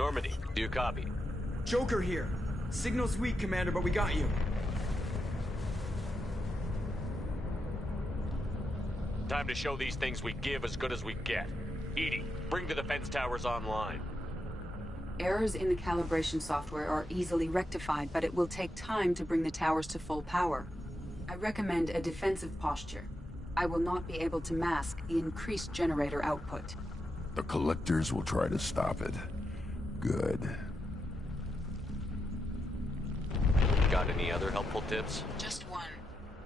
Normandy, do you copy? Joker here. Signal's weak, Commander, but we got you. Time to show these things we give as good as we get. Edie, bring the defense towers online. Errors in the calibration software are easily rectified, but it will take time to bring the towers to full power. I recommend a defensive posture. I will not be able to mask the increased generator output. The collectors will try to stop it. Good. Got any other helpful tips? Just one.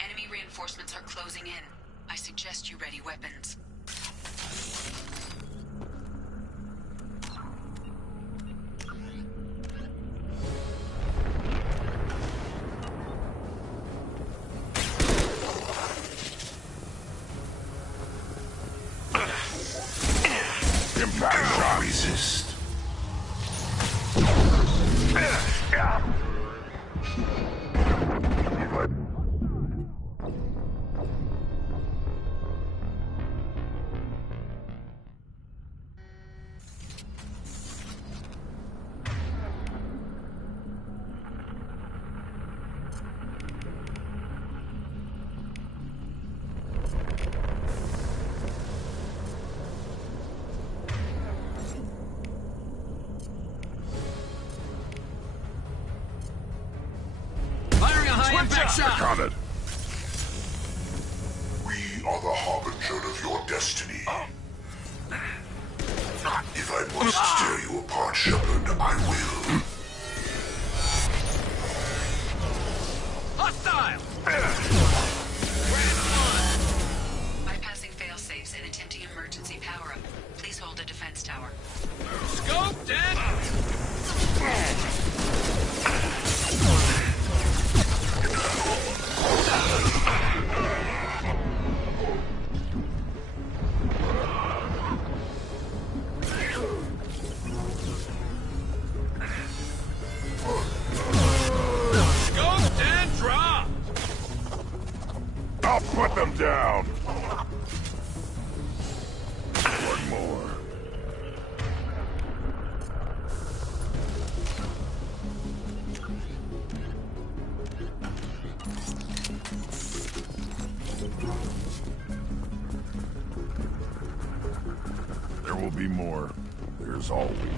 Enemy reinforcements are closing in. I suggest you ready weapons. Impact resist. Got it. We are the harbinger of your destiny. If I must tear you apart, Shepard, I will. Hostile! Bypassing fail-safes and attempting emergency power-up. Please hold a defense tower. Scoped and... Scoped and dropped! I'll put them down. One more. There will be more. There's always more.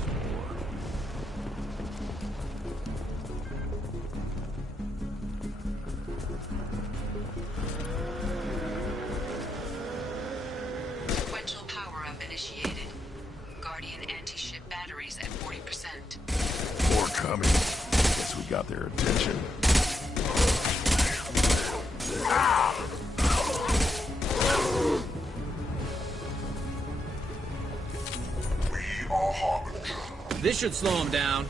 Sequential power-up initiated. Guardian anti-ship batteries at 40%. More coming. Guess we got their attention. We are harbinger. This should slow him down.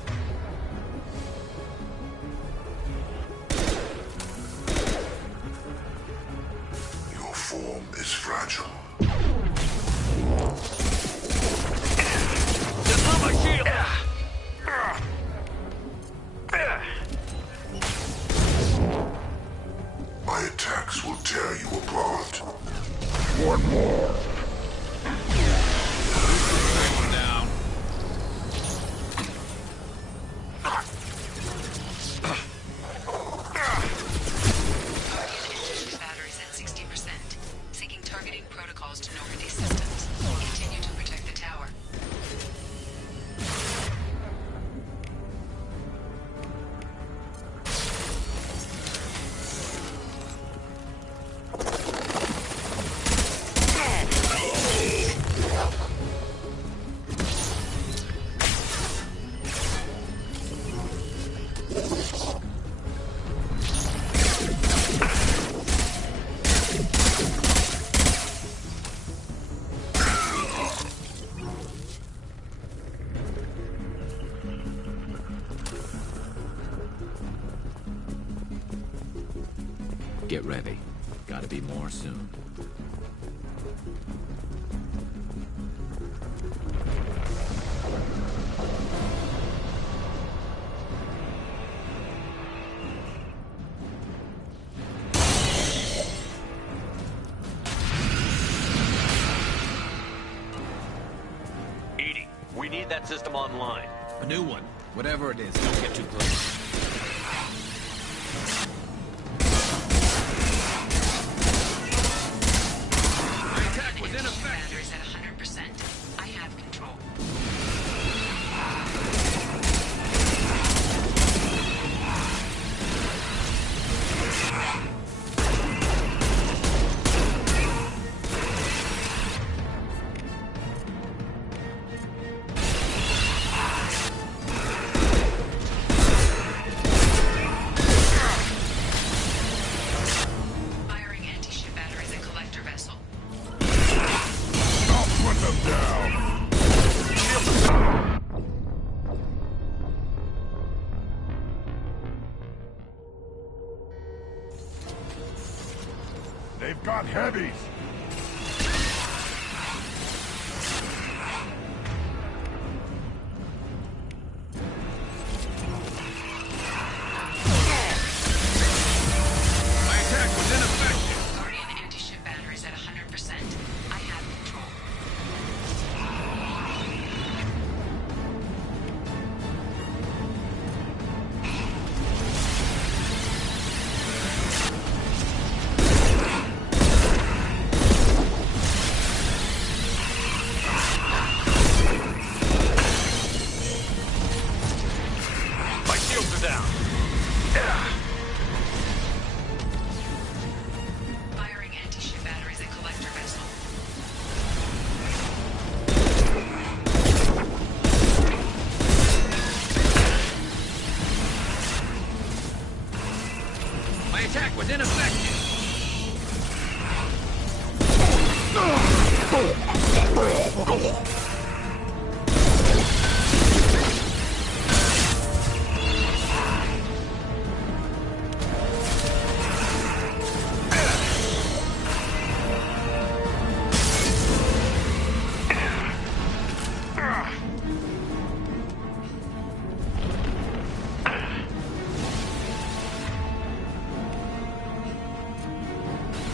Your form is fragile. Just my shield! My attacks will tear you apart. One more. One down. Batteries at 60%. Seeking targeting protocols to Normandy systems. Continue to protect the tower. Get ready. Gotta be more soon. Edie, we need that system online. A new one. Whatever it is, don't get too close. My attack was ineffective. Batteries at 100%. I have control. They've got heavies! My attack was ineffective. Guardian anti-ship batteries at 100%. I have control. My shields are down. Firing anti-ship batteries at collector vessel. My attack was ineffective.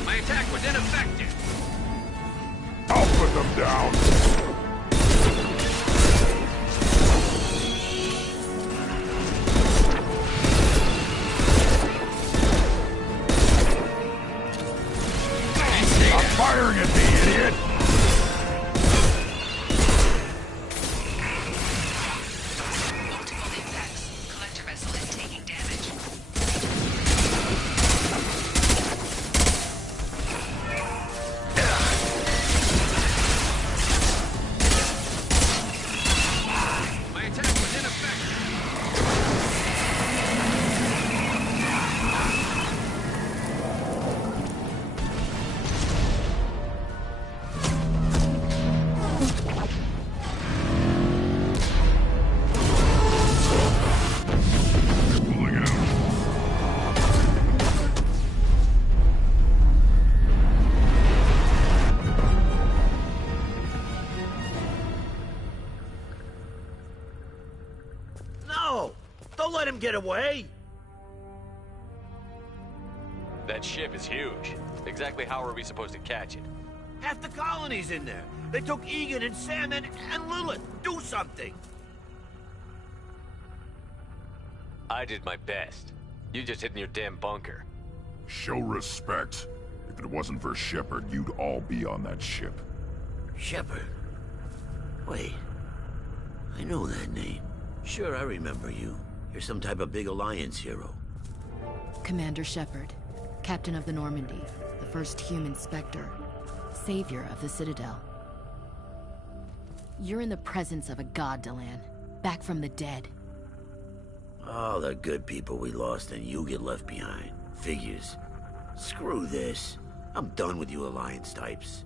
My attack was ineffective. I'll put them down! Stop firing at me, idiot! Multiple impacts. Collector vessel is taking damage. My attack was ineffective. Pulling out. No! Don't let him get away! That ship is huge. Exactly how are we supposed to catch it? Half the colony's in there. They took Egan and Sam and Lilith. Do something! I did my best. You just hid in your damn bunker. Show respect. If it wasn't for Shepard, you'd all be on that ship. Shepard? Wait. I know that name. Sure, I remember you. You're some type of big Alliance hero. Commander Shepard, Captain of the Normandy, the first human Spectre, Savior of the Citadel. You're in the presence of a god, Delan, back from the dead. All the good people we lost and you get left behind. Figures. Screw this. I'm done with you Alliance types.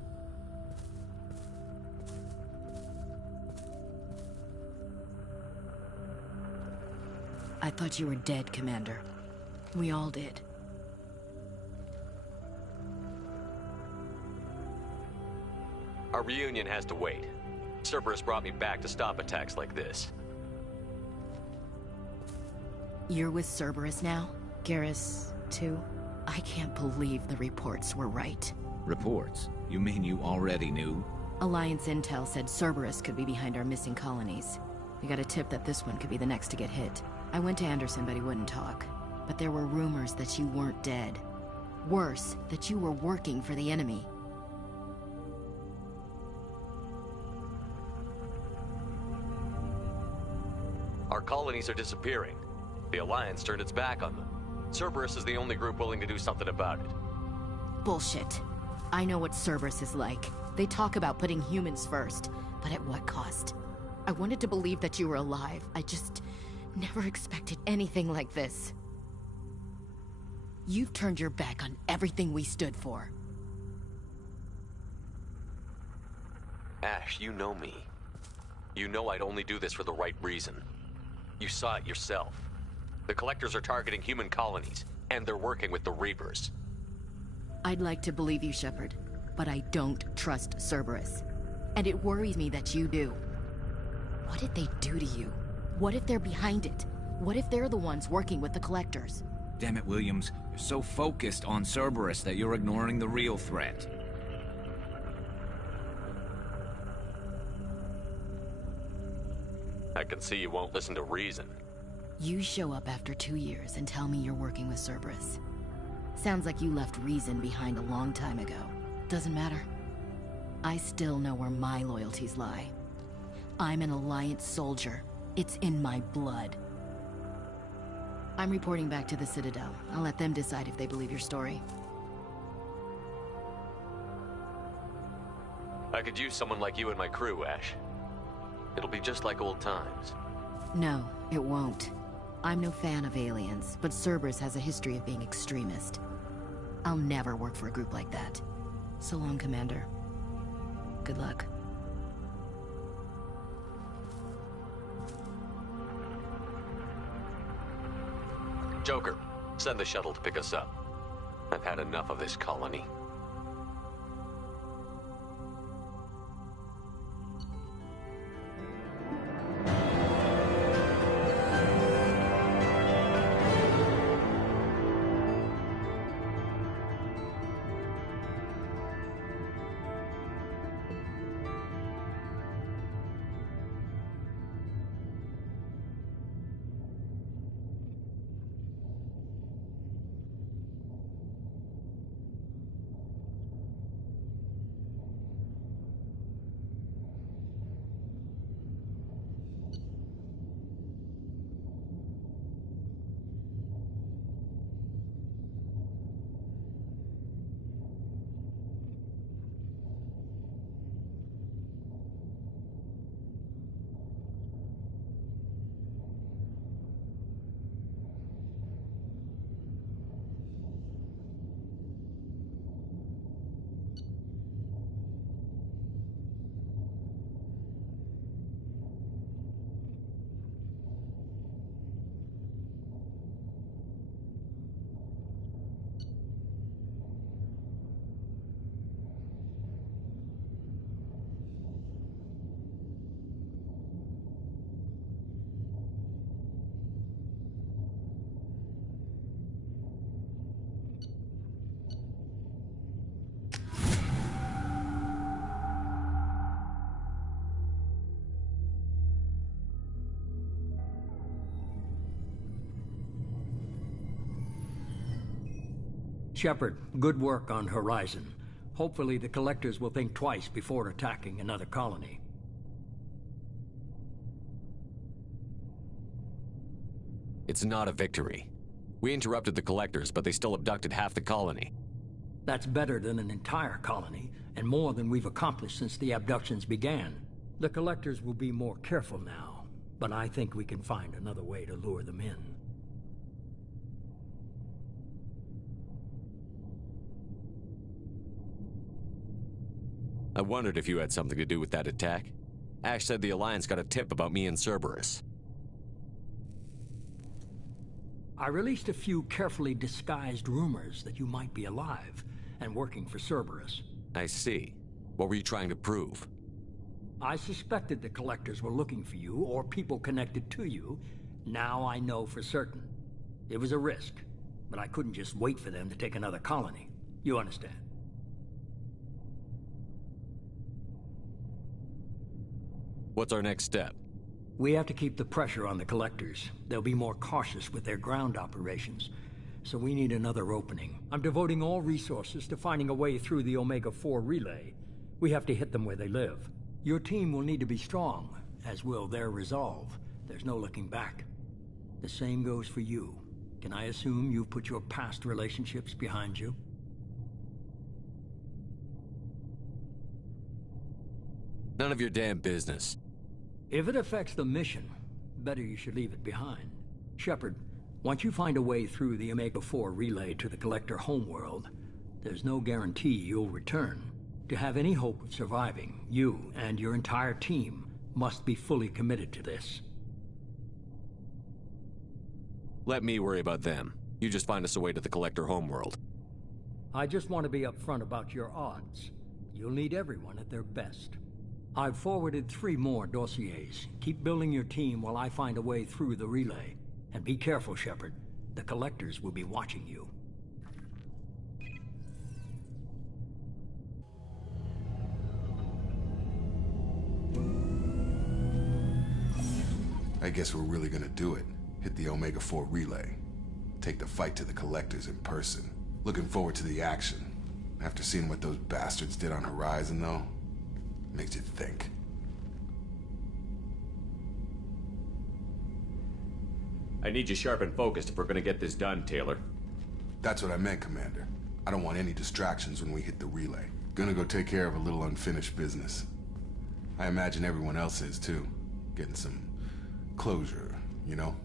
I thought you were dead, Commander. We all did. Our reunion has to wait. Cerberus brought me back to stop attacks like this. You're with Cerberus now? Garrus, too? I can't believe the reports were right. Reports? You mean you already knew? Alliance intel said Cerberus could be behind our missing colonies. We got a tip that this one could be the next to get hit. I went to Anderson, but he wouldn't talk. But there were rumors that you weren't dead. Worse, that you were working for the enemy. Our colonies are disappearing. The Alliance turned its back on them. Cerberus is the only group willing to do something about it. Bullshit. I know what Cerberus is like. They talk about putting humans first, but at what cost? I wanted to believe that you were alive. I just never expected anything like this. You've turned your back on everything we stood for. Ash, you know me. You know I'd only do this for the right reason. You saw it yourself. The Collectors are targeting human colonies, and they're working with the Reapers. I'd like to believe you, Shepard, but I don't trust Cerberus. And it worries me that you do. What did they do to you? What if they're behind it? What if they're the ones working with the Collectors? Damn it, Williams. You're so focused on Cerberus that you're ignoring the real threat. I can see you won't listen to reason. You show up after 2 years and tell me you're working with Cerberus. Sounds like you left reason behind a long time ago. Doesn't matter. I still know where my loyalties lie. I'm an Alliance soldier. It's in my blood. I'm reporting back to the Citadel. I'll let them decide if they believe your story. I could use someone like you in my crew, Ash. It'll be just like old times. No, it won't. I'm no fan of aliens, but Cerberus has a history of being extremist. I'll never work for a group like that. So long, Commander. Good luck. Joker, send the shuttle to pick us up. I've had enough of this colony. Shepard, good work on Horizon. Hopefully the Collectors will think twice before attacking another colony. It's not a victory. We interrupted the Collectors, but they still abducted half the colony. That's better than an entire colony, and more than we've accomplished since the abductions began. The Collectors will be more careful now, but I think we can find another way to lure them in. I wondered if you had something to do with that attack. Ash said the Alliance got a tip about me and Cerberus. I released a few carefully disguised rumors that you might be alive and working for Cerberus. I see. What were you trying to prove? I suspected the Collectors were looking for you or people connected to you. Now I know for certain. It was a risk, but I couldn't just wait for them to take another colony. You understand? What's our next step? We have to keep the pressure on the collectors. They'll be more cautious with their ground operations. So we need another opening. I'm devoting all resources to finding a way through the Omega-4 relay. We have to hit them where they live. Your team will need to be strong, as will their resolve. There's no looking back. The same goes for you. Can I assume you've put your past relationships behind you? None of your damn business. If it affects the mission, better you should leave it behind. Shepard, once you find a way through the Omega-4 relay to the Collector homeworld, there's no guarantee you'll return. To have any hope of surviving, you and your entire team must be fully committed to this. Let me worry about them. You just find us a way to the Collector homeworld. I just want to be upfront about your odds. You'll need everyone at their best. I've forwarded 3 more dossiers. Keep building your team while I find a way through the relay. And be careful, Shepard. The Collectors will be watching you. I guess we're really gonna do it. Hit the Omega-4 relay. Take the fight to the Collectors in person. Looking forward to the action. After seeing what those bastards did on Horizon, though, makes you think. I need you sharp and focused if we're gonna get this done, Taylor. That's what I meant, Commander. I don't want any distractions when we hit the relay. Gonna go take care of a little unfinished business. I imagine everyone else is, too. Getting some closure, you know?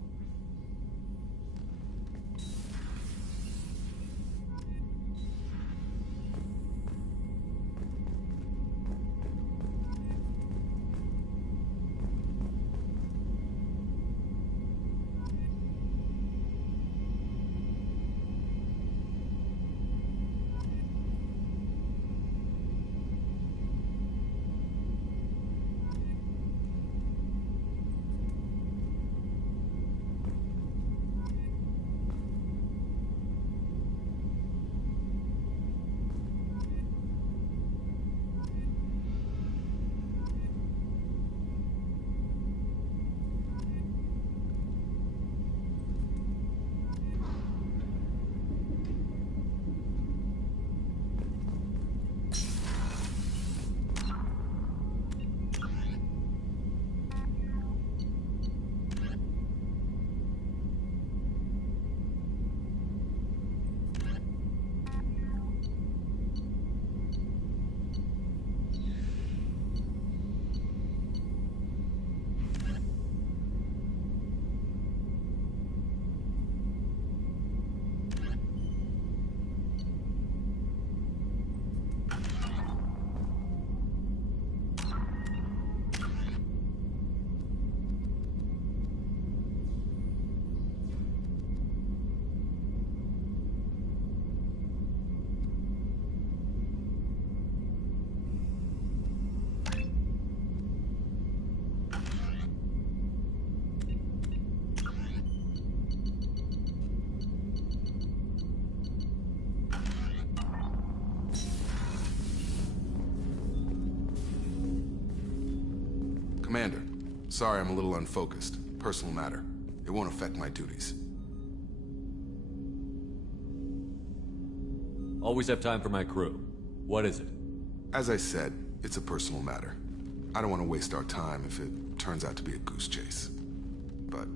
Commander, sorry I'm a little unfocused. Personal matter. It won't affect my duties. Always have time for my crew. What is it? As I said, it's a personal matter. I don't want to waste our time if it turns out to be a goose chase. But...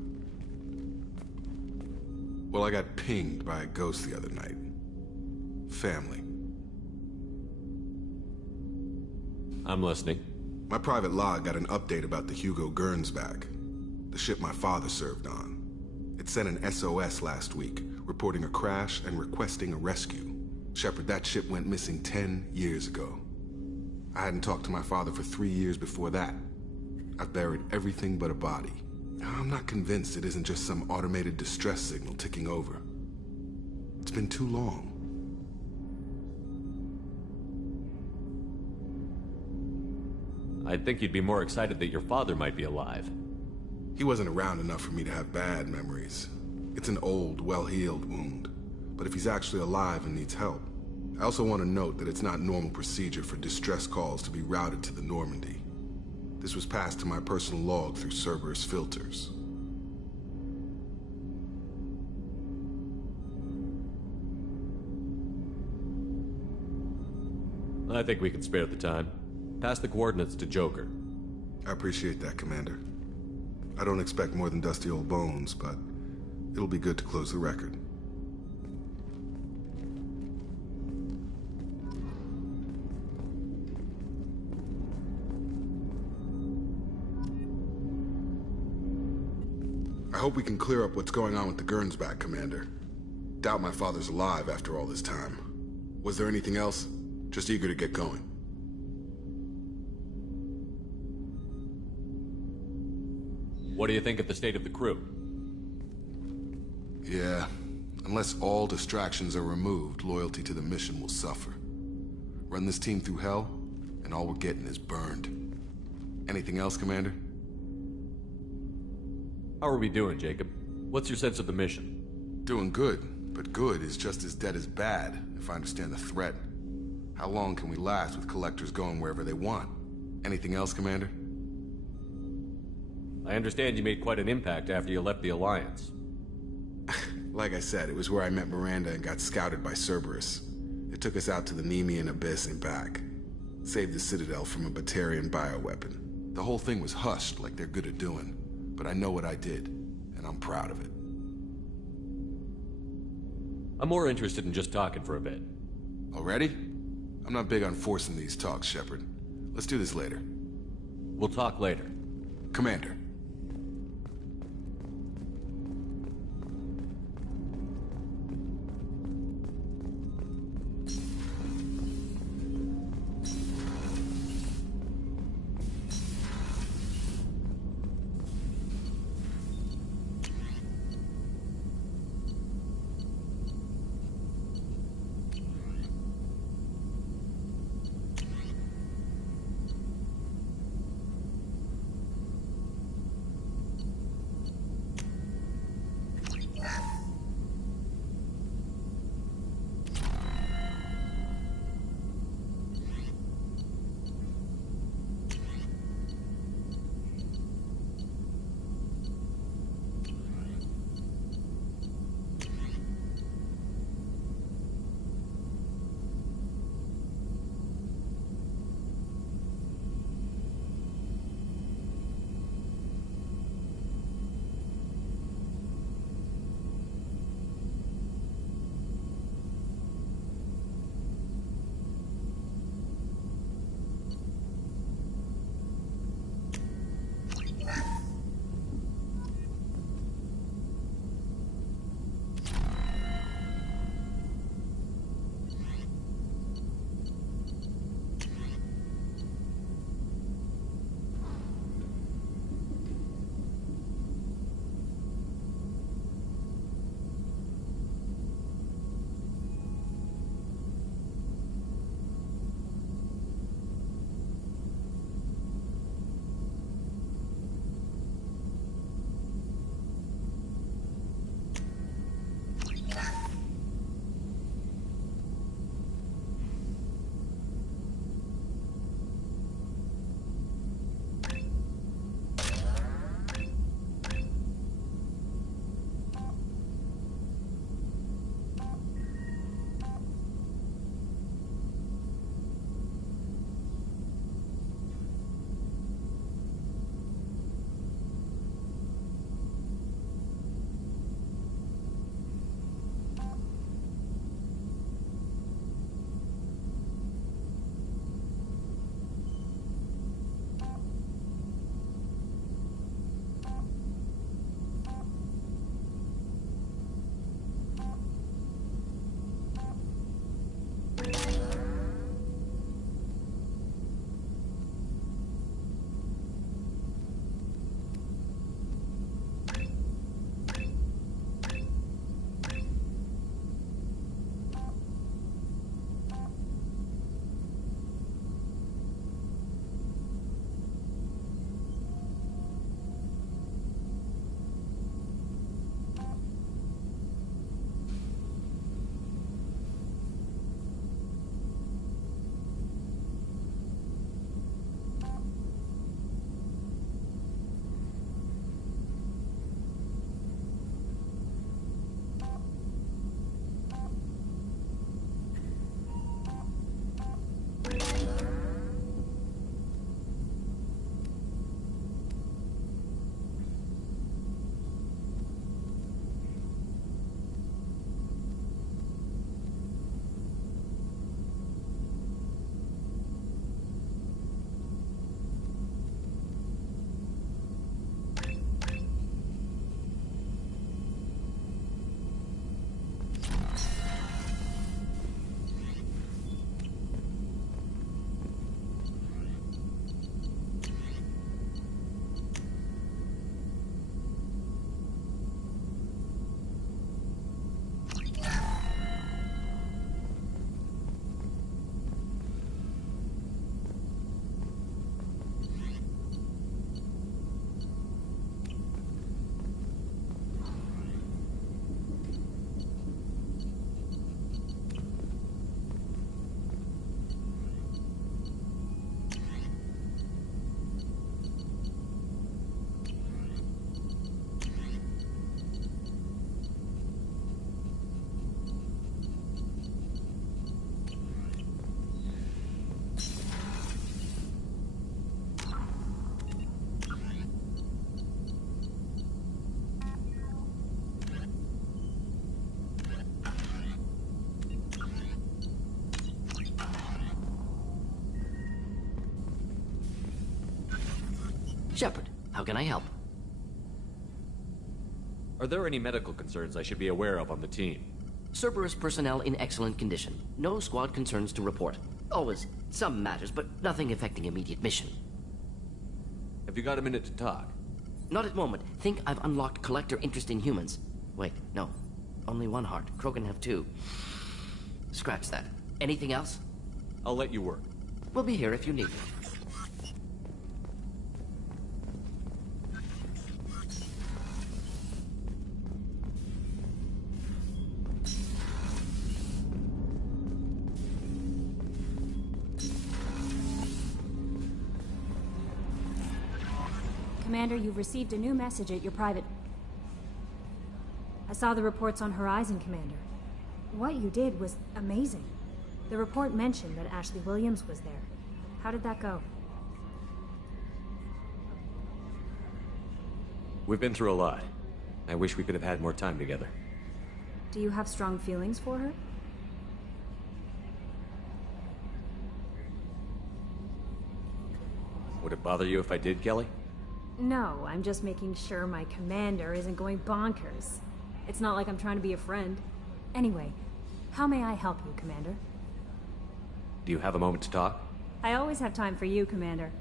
well, I got pinged by a ghost the other night. Family. I'm listening. My private log got an update about the Hugo Gernsback, the ship my father served on. It sent an SOS last week, reporting a crash and requesting a rescue. Shepard, that ship went missing 10 years ago. I hadn't talked to my father for 3 years before that. I've buried everything but a body. I'm not convinced it isn't just some automated distress signal ticking over. It's been too long. I'd think you'd be more excited that your father might be alive. He wasn't around enough for me to have bad memories. It's an old, well-healed wound. But if he's actually alive and needs help, I also want to note that it's not normal procedure for distress calls to be routed to the Normandy. This was passed to my personal log through Cerberus filters. I think we can spare the time. Pass the coordinates to Joker. I appreciate that, Commander. I don't expect more than dusty old bones, but it'll be good to close the record. I hope we can clear up what's going on with the Gernsback, Commander. Doubt my father's alive after all this time. Was there anything else? Just eager to get going. What do you think of the state of the crew? Yeah, unless all distractions are removed, loyalty to the mission will suffer. Run this team through hell, and all we're getting is burned. Anything else, Commander? How are we doing, Jacob? What's your sense of the mission? Doing good, but good is just as dead as bad, if I understand the threat. How long can we last with collectors going wherever they want? Anything else, Commander? I understand you made quite an impact after you left the Alliance. Like I said, it was where I met Miranda and got scouted by Cerberus. It took us out to the Nemean Abyss and back. Saved the Citadel from a Batarian bioweapon. The whole thing was hushed like they're good at doing. But I know what I did, and I'm proud of it. I'm more interested in just talking for a bit. Already? I'm not big on forcing these talks, Shepard. Let's do this later. We'll talk later. Commander. Shepard, how can I help? Are there any medical concerns I should be aware of on the team? Cerberus personnel in excellent condition. No squad concerns to report. Always some matters, but nothing affecting immediate mission. Have you got a minute to talk? Not at moment. Think I've unlocked collector interest in humans. Wait, no. Only one heart. Krogan have two. Scratch that. Anything else? I'll let you work. We'll be here if you need me. Commander, you've received a new message at your private... I saw the reports on Horizon, Commander. What you did was amazing. The report mentioned that Ashley Williams was there. How did that go? We've been through a lot. I wish we could have had more time together. Do you have strong feelings for her? Would it bother you if I did, Kelly? No, I'm just making sure my commander isn't going bonkers. It's not like I'm trying to be a friend. Anyway, how may I help you, Commander? Do you have a moment to talk? I always have time for you, Commander.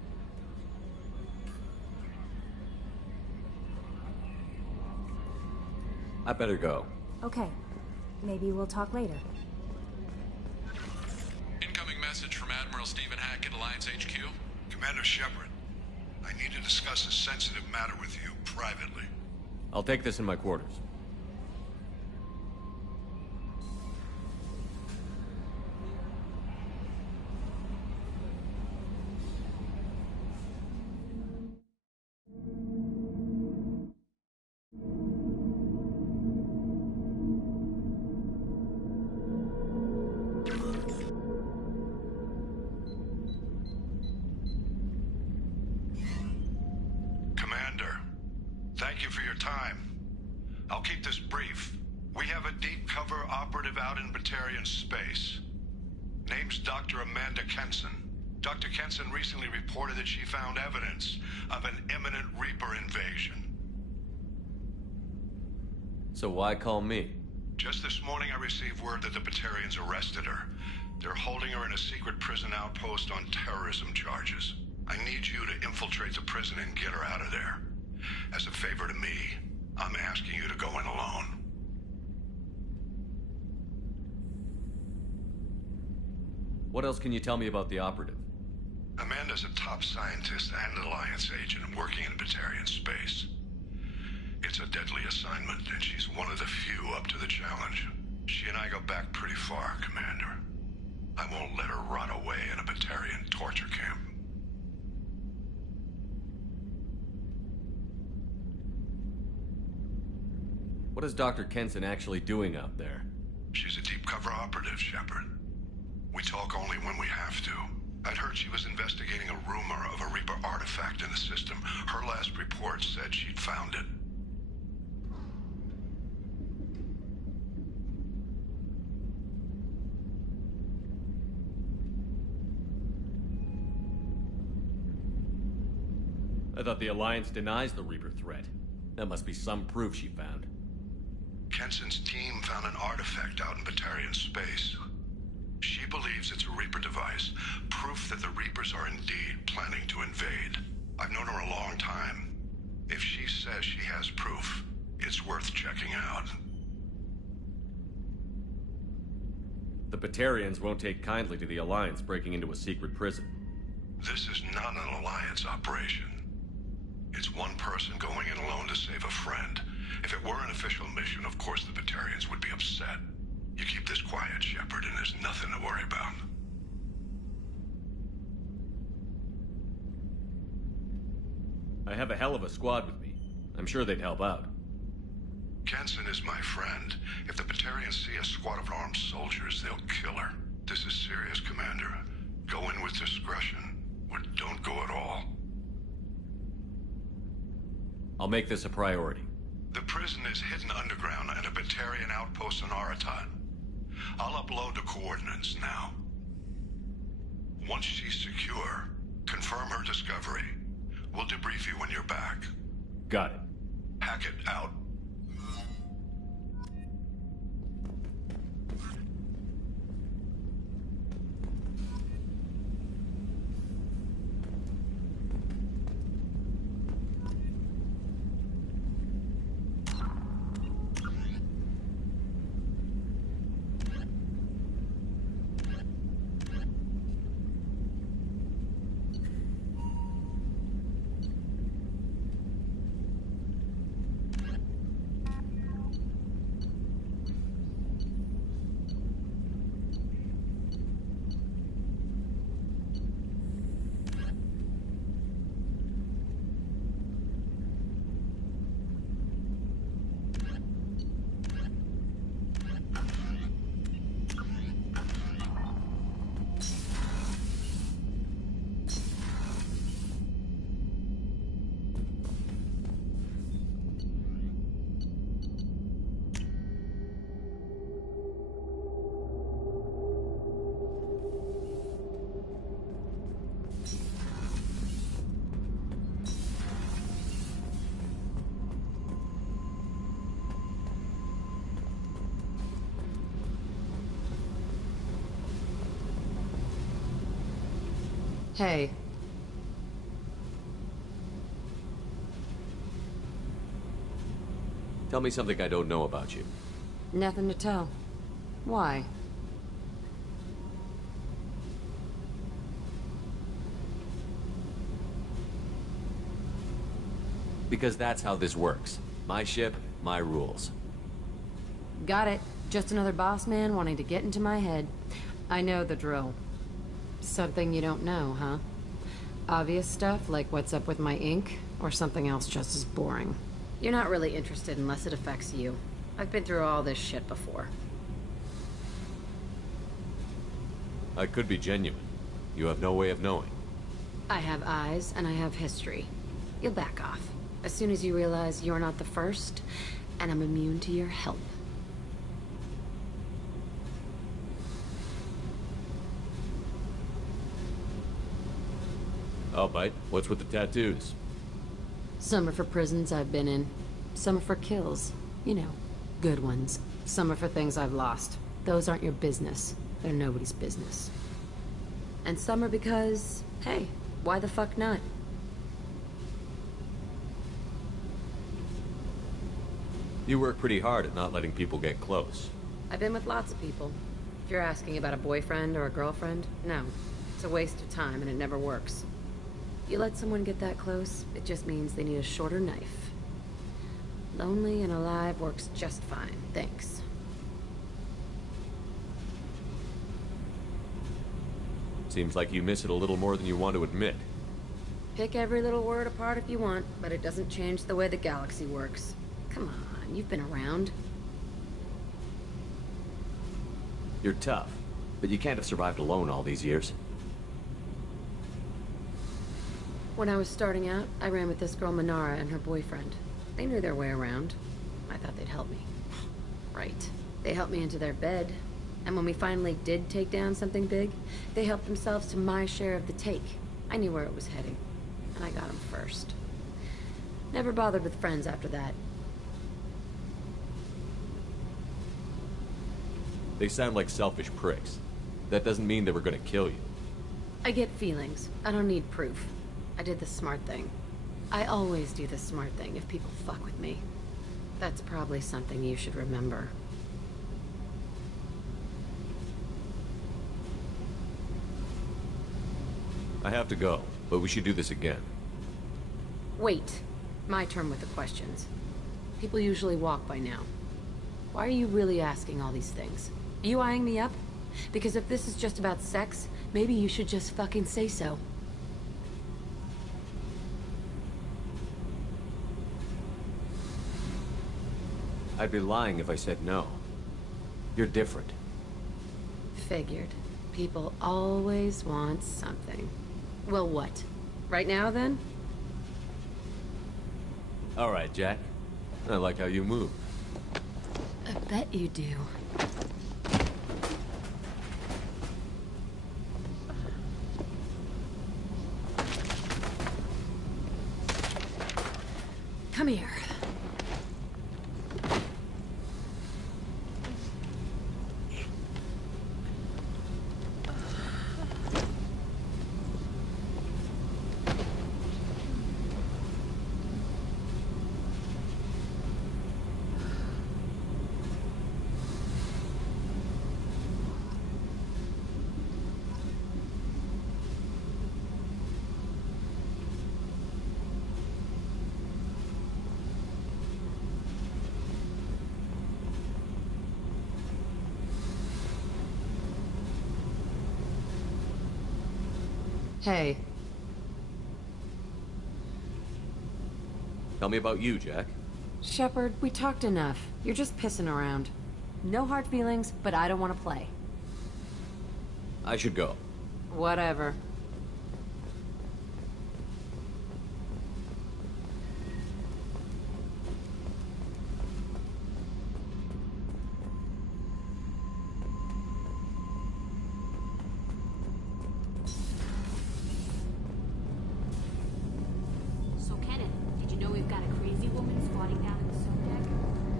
I better go. Okay. Maybe we'll talk later. Incoming message from Admiral Stephen Hackett, Alliance HQ. Commander Shepard, I need to discuss a sensitive matter with you privately. I'll take this in my quarters. Commander, thank you for your time. I'll keep this brief. We have a deep cover operative out in Batarian space. Name's Dr. Amanda Kenson. Dr. Kenson recently reported that she found evidence of an imminent Reaper invasion. So why call me? Just this morning I received word that the Batarians arrested her. They're holding her in a secret prison outpost on terrorism charges. I need you to infiltrate the prison and get her out of there. As a favor to me, I'm asking you to go in alone. What else can you tell me about the operative? Amanda's a top scientist and Alliance agent working in Batarian space. It's a deadly assignment, and she's one of the few up to the challenge. She and I go back pretty far, Commander. I won't let her rot away in a Batarian torture camp. What is Dr. Kenson actually doing out there? She's a deep cover operative, Shepard. We talk only when we have to. I'd heard she was investigating a rumor of a Reaper artifact in the system. Her last report said she'd found it. I thought the Alliance denies the Reaper threat. That must be some proof she found. Kenson's team found an artifact out in Batarian space. She believes it's a Reaper device, proof that the Reapers are indeed planning to invade. I've known her a long time. If she says she has proof, it's worth checking out. The Batarians won't take kindly to the Alliance breaking into a secret prison. This is not an Alliance operation. It's one person going in alone to save a friend. If it were an official mission, of course the Batarians would be upset. You keep this quiet, Shepard, and there's nothing to worry about. I have a hell of a squad with me. I'm sure they'd help out. Kenson is my friend. If the Batarians see a squad of armed soldiers, they'll kill her. This is serious, Commander. Go in with discretion, or don't go at all. I'll make this a priority. The prison is hidden underground at a Batarian outpost in Aratat. I'll upload the coordinates now. Once she's secure, confirm her discovery. We'll debrief you when you're back. Got it. Hackett out. Hey. Tell me something I don't know about you. Nothing to tell. Why? Because that's how this works. My ship, my rules. Got it. Just another boss man wanting to get into my head. I know the drill. Something you don't know, huh? Obvious stuff like what's up with my ink, or something else just as boring. You're not really interested unless it affects you. I've been through all this shit before. I could be genuine. You have no way of knowing. I have eyes, and I have history. You'll back off. As soon as you realize you're not the first, and I'm immune to your help. I'll bite. What's with the tattoos? Some are for prisons I've been in. Some are for kills. You know, good ones. Some are for things I've lost. Those aren't your business. They're nobody's business. And some are because, hey, why the fuck not? You work pretty hard at not letting people get close. I've been with lots of people. If you're asking about a boyfriend or a girlfriend, no. It's a waste of time and it never works. You let someone get that close, it just means they need a shorter knife. Lonely and alive works just fine, thanks. Seems like you miss it a little more than you want to admit. Pick every little word apart if you want, but it doesn't change the way the galaxy works. Come on, you've been around. You're tough, but you can't have survived alone all these years. When I was starting out, I ran with this girl Minara and her boyfriend. They knew their way around. I thought they'd help me. Right. They helped me into their bed. And when we finally did take down something big, they helped themselves to my share of the take. I knew where it was heading. And I got them first. Never bothered with friends after that. They sound like selfish pricks. That doesn't mean they were gonna kill you. I get feelings. I don't need proof. I did the smart thing. I always do the smart thing if people fuck with me. That's probably something you should remember. I have to go, but we should do this again. Wait. My turn with the questions. People usually walk by now. Why are you really asking all these things? Are you eyeing me up? Because if this is just about sex, maybe you should just fucking say so. I'd be lying if I said no. You're different. Figured. People always want something. Well, what? Right now, then? All right, Jack. I like how you move. I bet you do. Come here. Hey. Tell me about you, Jack. Shepard, we talked enough. You're just pissing around. No hard feelings, but I don't want to play. I should go. Whatever. So, Kenneth, did you know we've got a crazy woman squatting down in the soup deck?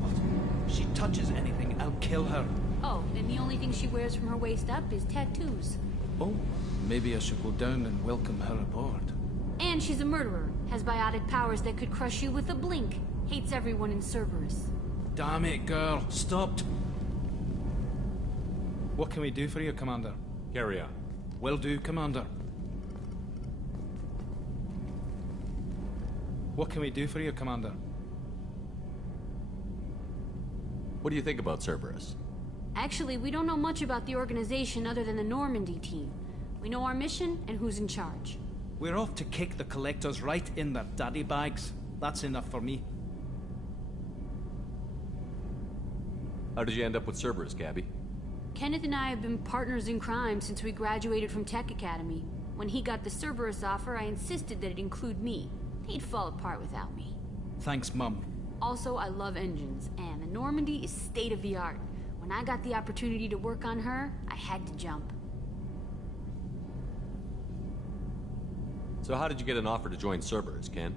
What? She touches anything, I'll kill her. Oh, and the only thing she wears from her waist up is tattoos. Oh, maybe I should go down and welcome her aboard. And she's a murderer, has biotic powers that could crush you with a blink, hates everyone in Cerberus. Damn it, girl. Stopped. What can we do for you, Commander? Carry on. Will do, Commander. What can we do for you, Commander? What do you think about Cerberus? Actually, we don't know much about the organization other than the Normandy team. We know our mission and who's in charge. We're off to kick the Collectors right in their daddy bags. That's enough for me. How did you end up with Cerberus, Gabby? Kenneth and I have been partners in crime since we graduated from Tech Academy. When he got the Cerberus offer, I insisted that it include me. He'd fall apart without me. Thanks, Mum. Also, I love engines, and the Normandy is state-of-the-art. When I got the opportunity to work on her, I had to jump. So how did you get an offer to join Cerberus, Ken?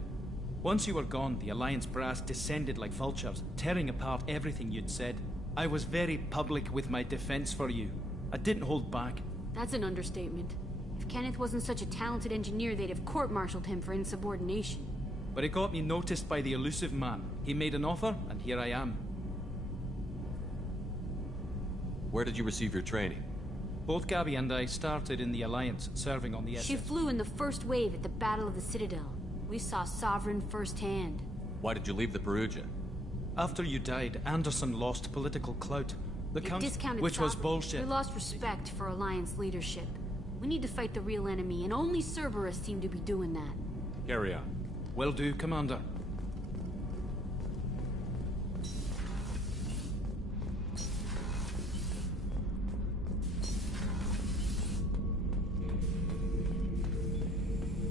Once you were gone, the Alliance brass descended like vultures, tearing apart everything you'd said. I was very public with my defense for you. I didn't hold back. That's an understatement. If Kenneth wasn't such a talented engineer, they'd have court-martialed him for insubordination. But it got me noticed by the elusive man. He made an offer, and here I am. Where did you receive your training? Both Gabby and I started in the Alliance, serving on the SS. She flew in the first wave at the Battle of the Citadel. We saw Sovereign firsthand. Why did you leave the Perugia? After you died, Anderson lost political clout. The You council, discounted which was Sovereign. bullshit. We lost respect for Alliance leadership. We need to fight the real enemy, and only Cerberus seem to be doing that. Carry on. Will do, Commander.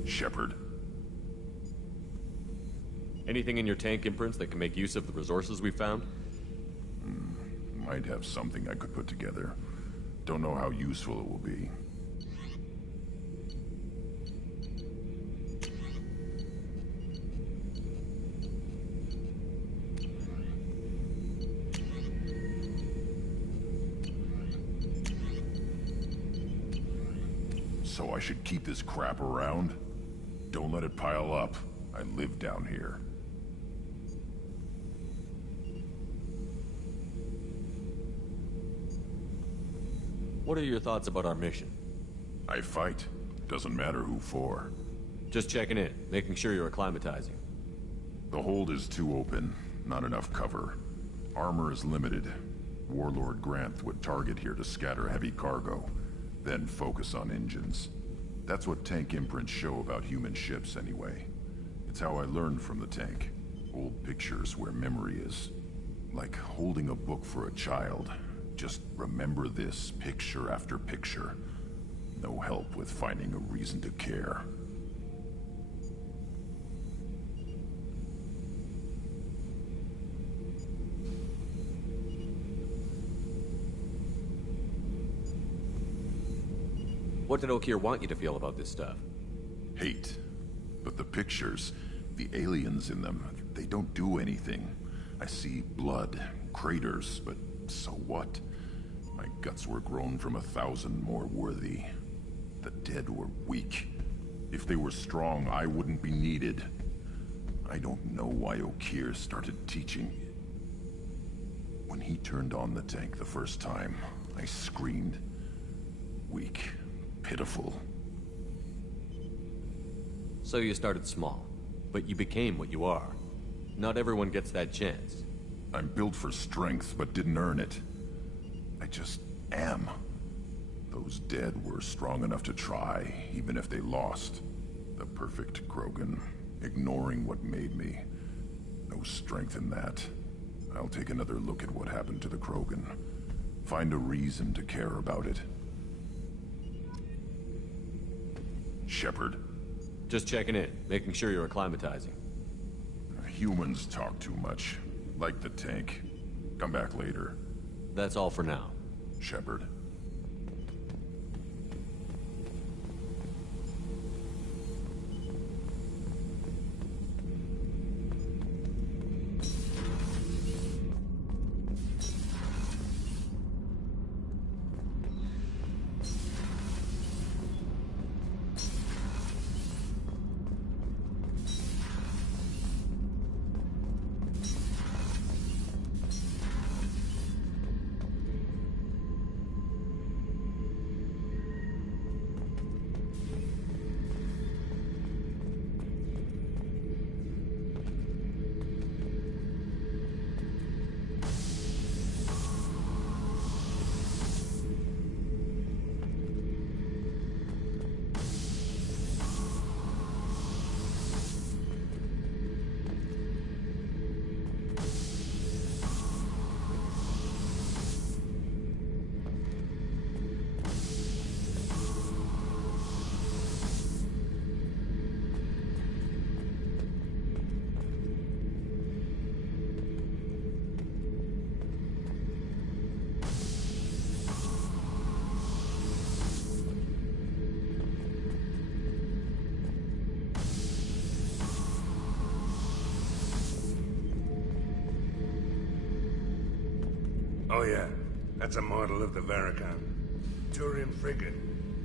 Shepard. Anything in your tank imprints that can make use of the resources we found? Might have something I could put together. Don't know how useful it will be. So I should keep this crap around? Don't let it pile up. I live down here. What are your thoughts about our mission? I fight. Doesn't matter who for. Just checking in, making sure you're acclimatizing. The hold is too open. Not enough cover. Armor is limited. Warlord Granth would target here to scatter heavy cargo, then focus on engines. That's what tank imprints show about human ships, anyway. It's how I learned from the tank. Old pictures where memory is. Like holding a book for a child. Just remember this, picture after picture. No help with finding a reason to care. What did Okeer want you to feel about this stuff? Hate. But the pictures, The aliens in them, they don't do anything. I see blood, craters, but so what? My guts were grown from 1,000 more worthy. The dead were weak. If they were strong, I wouldn't be needed. I don't know why Okeer started teaching. When he turned on the tank the first time, I screamed. Weak, pitiful. So you started small, but you became what you are. Not everyone gets that chance. I'm built for strength, but didn't earn it. I just am. Those dead were strong enough to try, even if they lost. The perfect Krogan, ignoring what made me. No strength in that. I'll take another look at what happened to the Krogan. Find a reason to care about it. Shepard. Just checking in, making sure you're acclimatizing. Humans talk too much. Like the tank. Come back later. That's all for now. Shepard. Oh yeah, that's a model of the Veracon. Turian frigate.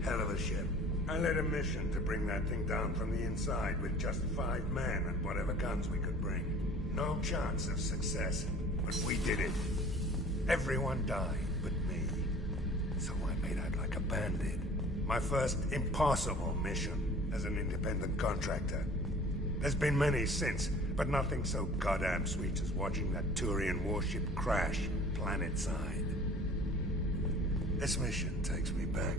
Hell of a ship. I led a mission to bring that thing down from the inside with just 5 men and whatever guns we could bring. No chance of success, but we did it. Everyone died but me. So I made out like a bandit. My first impossible mission as an independent contractor. There's been many since, but nothing so goddamn sweet as watching that Turian warship crash planet-side. This mission takes me back.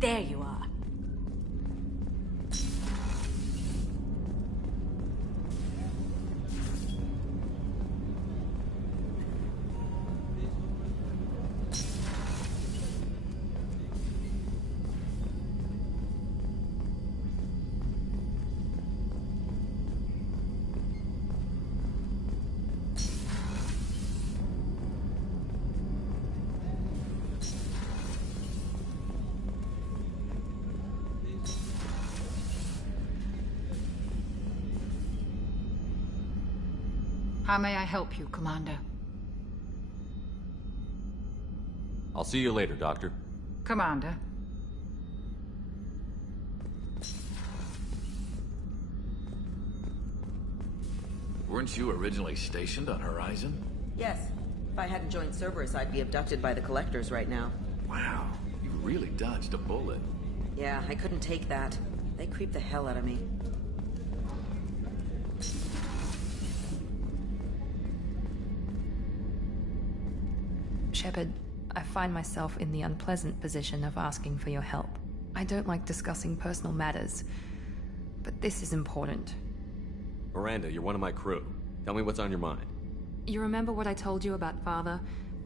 There you are. How may I help you, Commander? I'll see you later, Doctor. Commander. Weren't you originally stationed on Horizon? Yes. If I hadn't joined Cerberus, I'd be abducted by the Collectors right now. Wow, you really dodged a bullet. Yeah, I couldn't take that. They creep the hell out of me. Shepard, I find myself in the unpleasant position of asking for your help. I don't like discussing personal matters, but this is important. Miranda, you're one of my crew. Tell me what's on your mind. You remember what I told you about Father?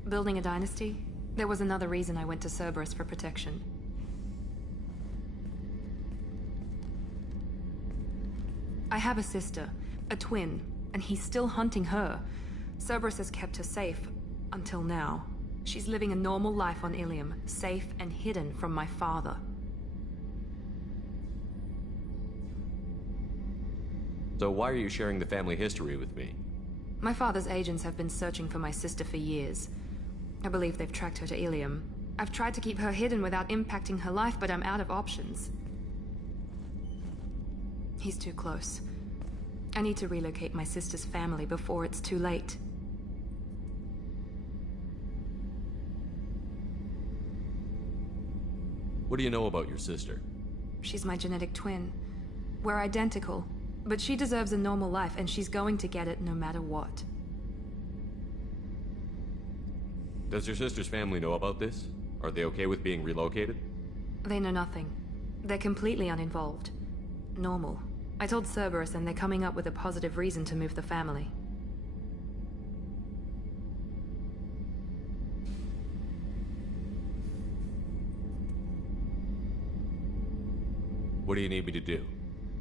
Building a dynasty? There was another reason I went to Cerberus for protection. I have a sister, a twin, and he's still hunting her. Cerberus has kept her safe, until now. She's living a normal life on Ilium, safe and hidden from my father. So why are you sharing the family history with me? My father's agents have been searching for my sister for years. I believe they've tracked her to Ilium. I've tried to keep her hidden without impacting her life, but I'm out of options. He's too close. I need to relocate my sister's family before it's too late. What do you know about your sister? She's my genetic twin. We're identical, but she deserves a normal life, and she's going to get it no matter what. Does your sister's family know about this? Are they okay with being relocated? They know nothing. They're completely uninvolved. Normal. I told Cerberus, and they're coming up with a positive reason to move the family. What do you need me to do?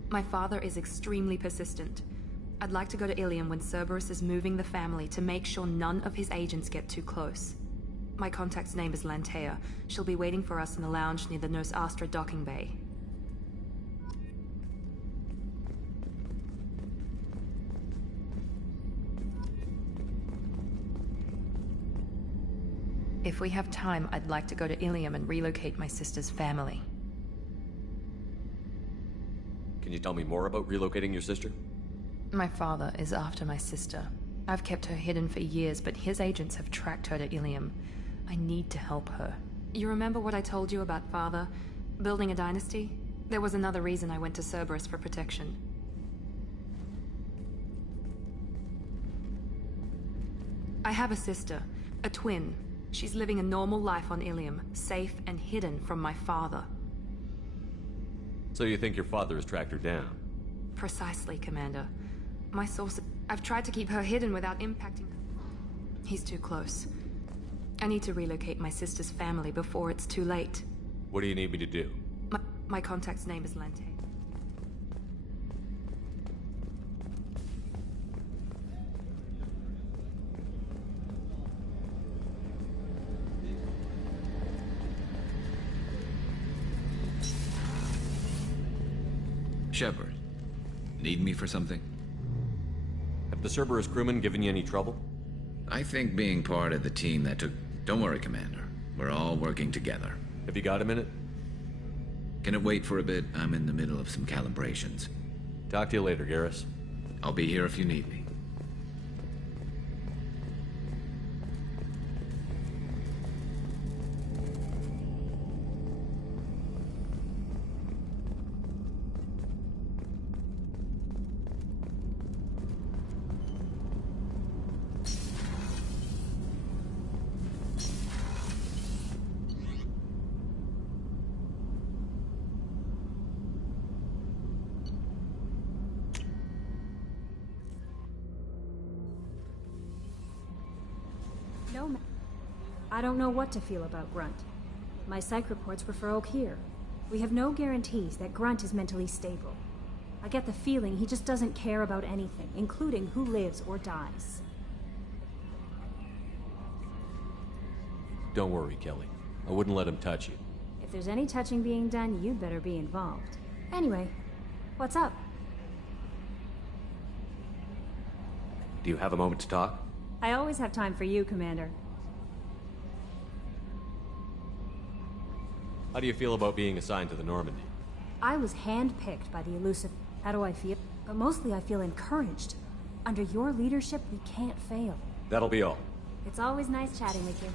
My father is extremely persistent. I'd like to go to Ilium when Cerberus is moving the family to make sure none of his agents get too close. My contact's name is Lantea. She'll be waiting for us in the lounge near the Nos Astra docking bay. If we have time, I'd like to go to Ilium and relocate my sister's family. Can you tell me more about relocating your sister? My father is after my sister. I've kept her hidden for years, but his agents have tracked her to Ilium. I need to help her. You remember what I told you about Father? Building a dynasty? There was another reason I went to Cerberus for protection. I have a sister, a twin. She's living a normal life on Ilium, safe and hidden from my father. So you think your father has tracked her down? Precisely, Commander. My source... I've tried to keep her hidden without impacting her. He's too close. I need to relocate my sister's family before it's too late. What do you need me to do? My contact's name is Lantea. Shepard, need me for something? Have the Cerberus crewmen given you any trouble? I think being part of the team that took... Don't worry, Commander. We're all working together. Have you got a minute? Can it wait for a bit? I'm in the middle of some calibrations. Talk to you later, Garrus. I'll be here if you need me. I don't know what to feel about Grunt. My psych reports refer Oak here. We have no guarantees that Grunt is mentally stable. I get the feeling he just doesn't care about anything, including who lives or dies. Don't worry, Kelly. I wouldn't let him touch you. If there's any touching being done, you'd better be involved. Anyway, what's up? Do you have a moment to talk? I always have time for you, Commander. How do you feel about being assigned to the Normandy? I was handpicked by the elusive... How do I feel? But mostly I feel encouraged. Under your leadership, we can't fail. That'll be all. It's always nice chatting with you.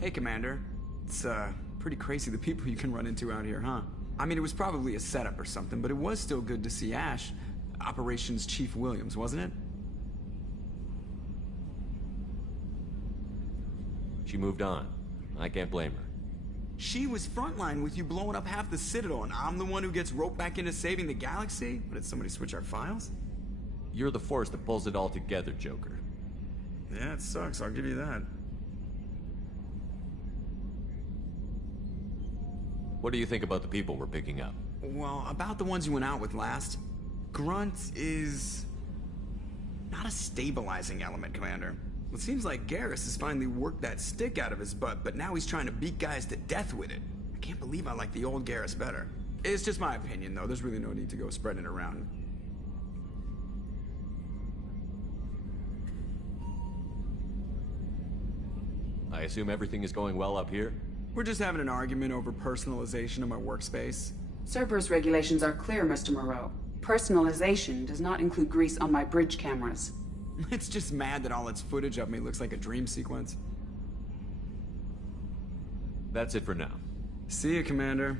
Hey, Commander. It's, pretty crazy the people you can run into out here, huh? I mean, it was probably a setup or something, but it was still good to see Ash. Operations Chief Williams, wasn't it? She moved on. I can't blame her. She was frontline with you blowing up half the Citadel, and I'm the one who gets roped back into saving the galaxy? Did somebody switch our files? You're the force that pulls it all together, Joker. Yeah, it sucks, I'll give you that. What do you think about the people we're picking up? Well, about the ones you went out with last, Grunt is not a stabilizing element, Commander. It seems like Garrus has finally worked that stick out of his butt, but now he's trying to beat guys to death with it. I can't believe I like the old Garrus better. It's just my opinion, though. There's really no need to go spreading it around. I assume everything is going well up here? We're just having an argument over personalization of my workspace. Cerberus regulations are clear, Mr. Moreau. Personalization does not include grease on my bridge cameras. It's just mad that all its footage of me looks like a dream sequence. That's it for now. See you, Commander.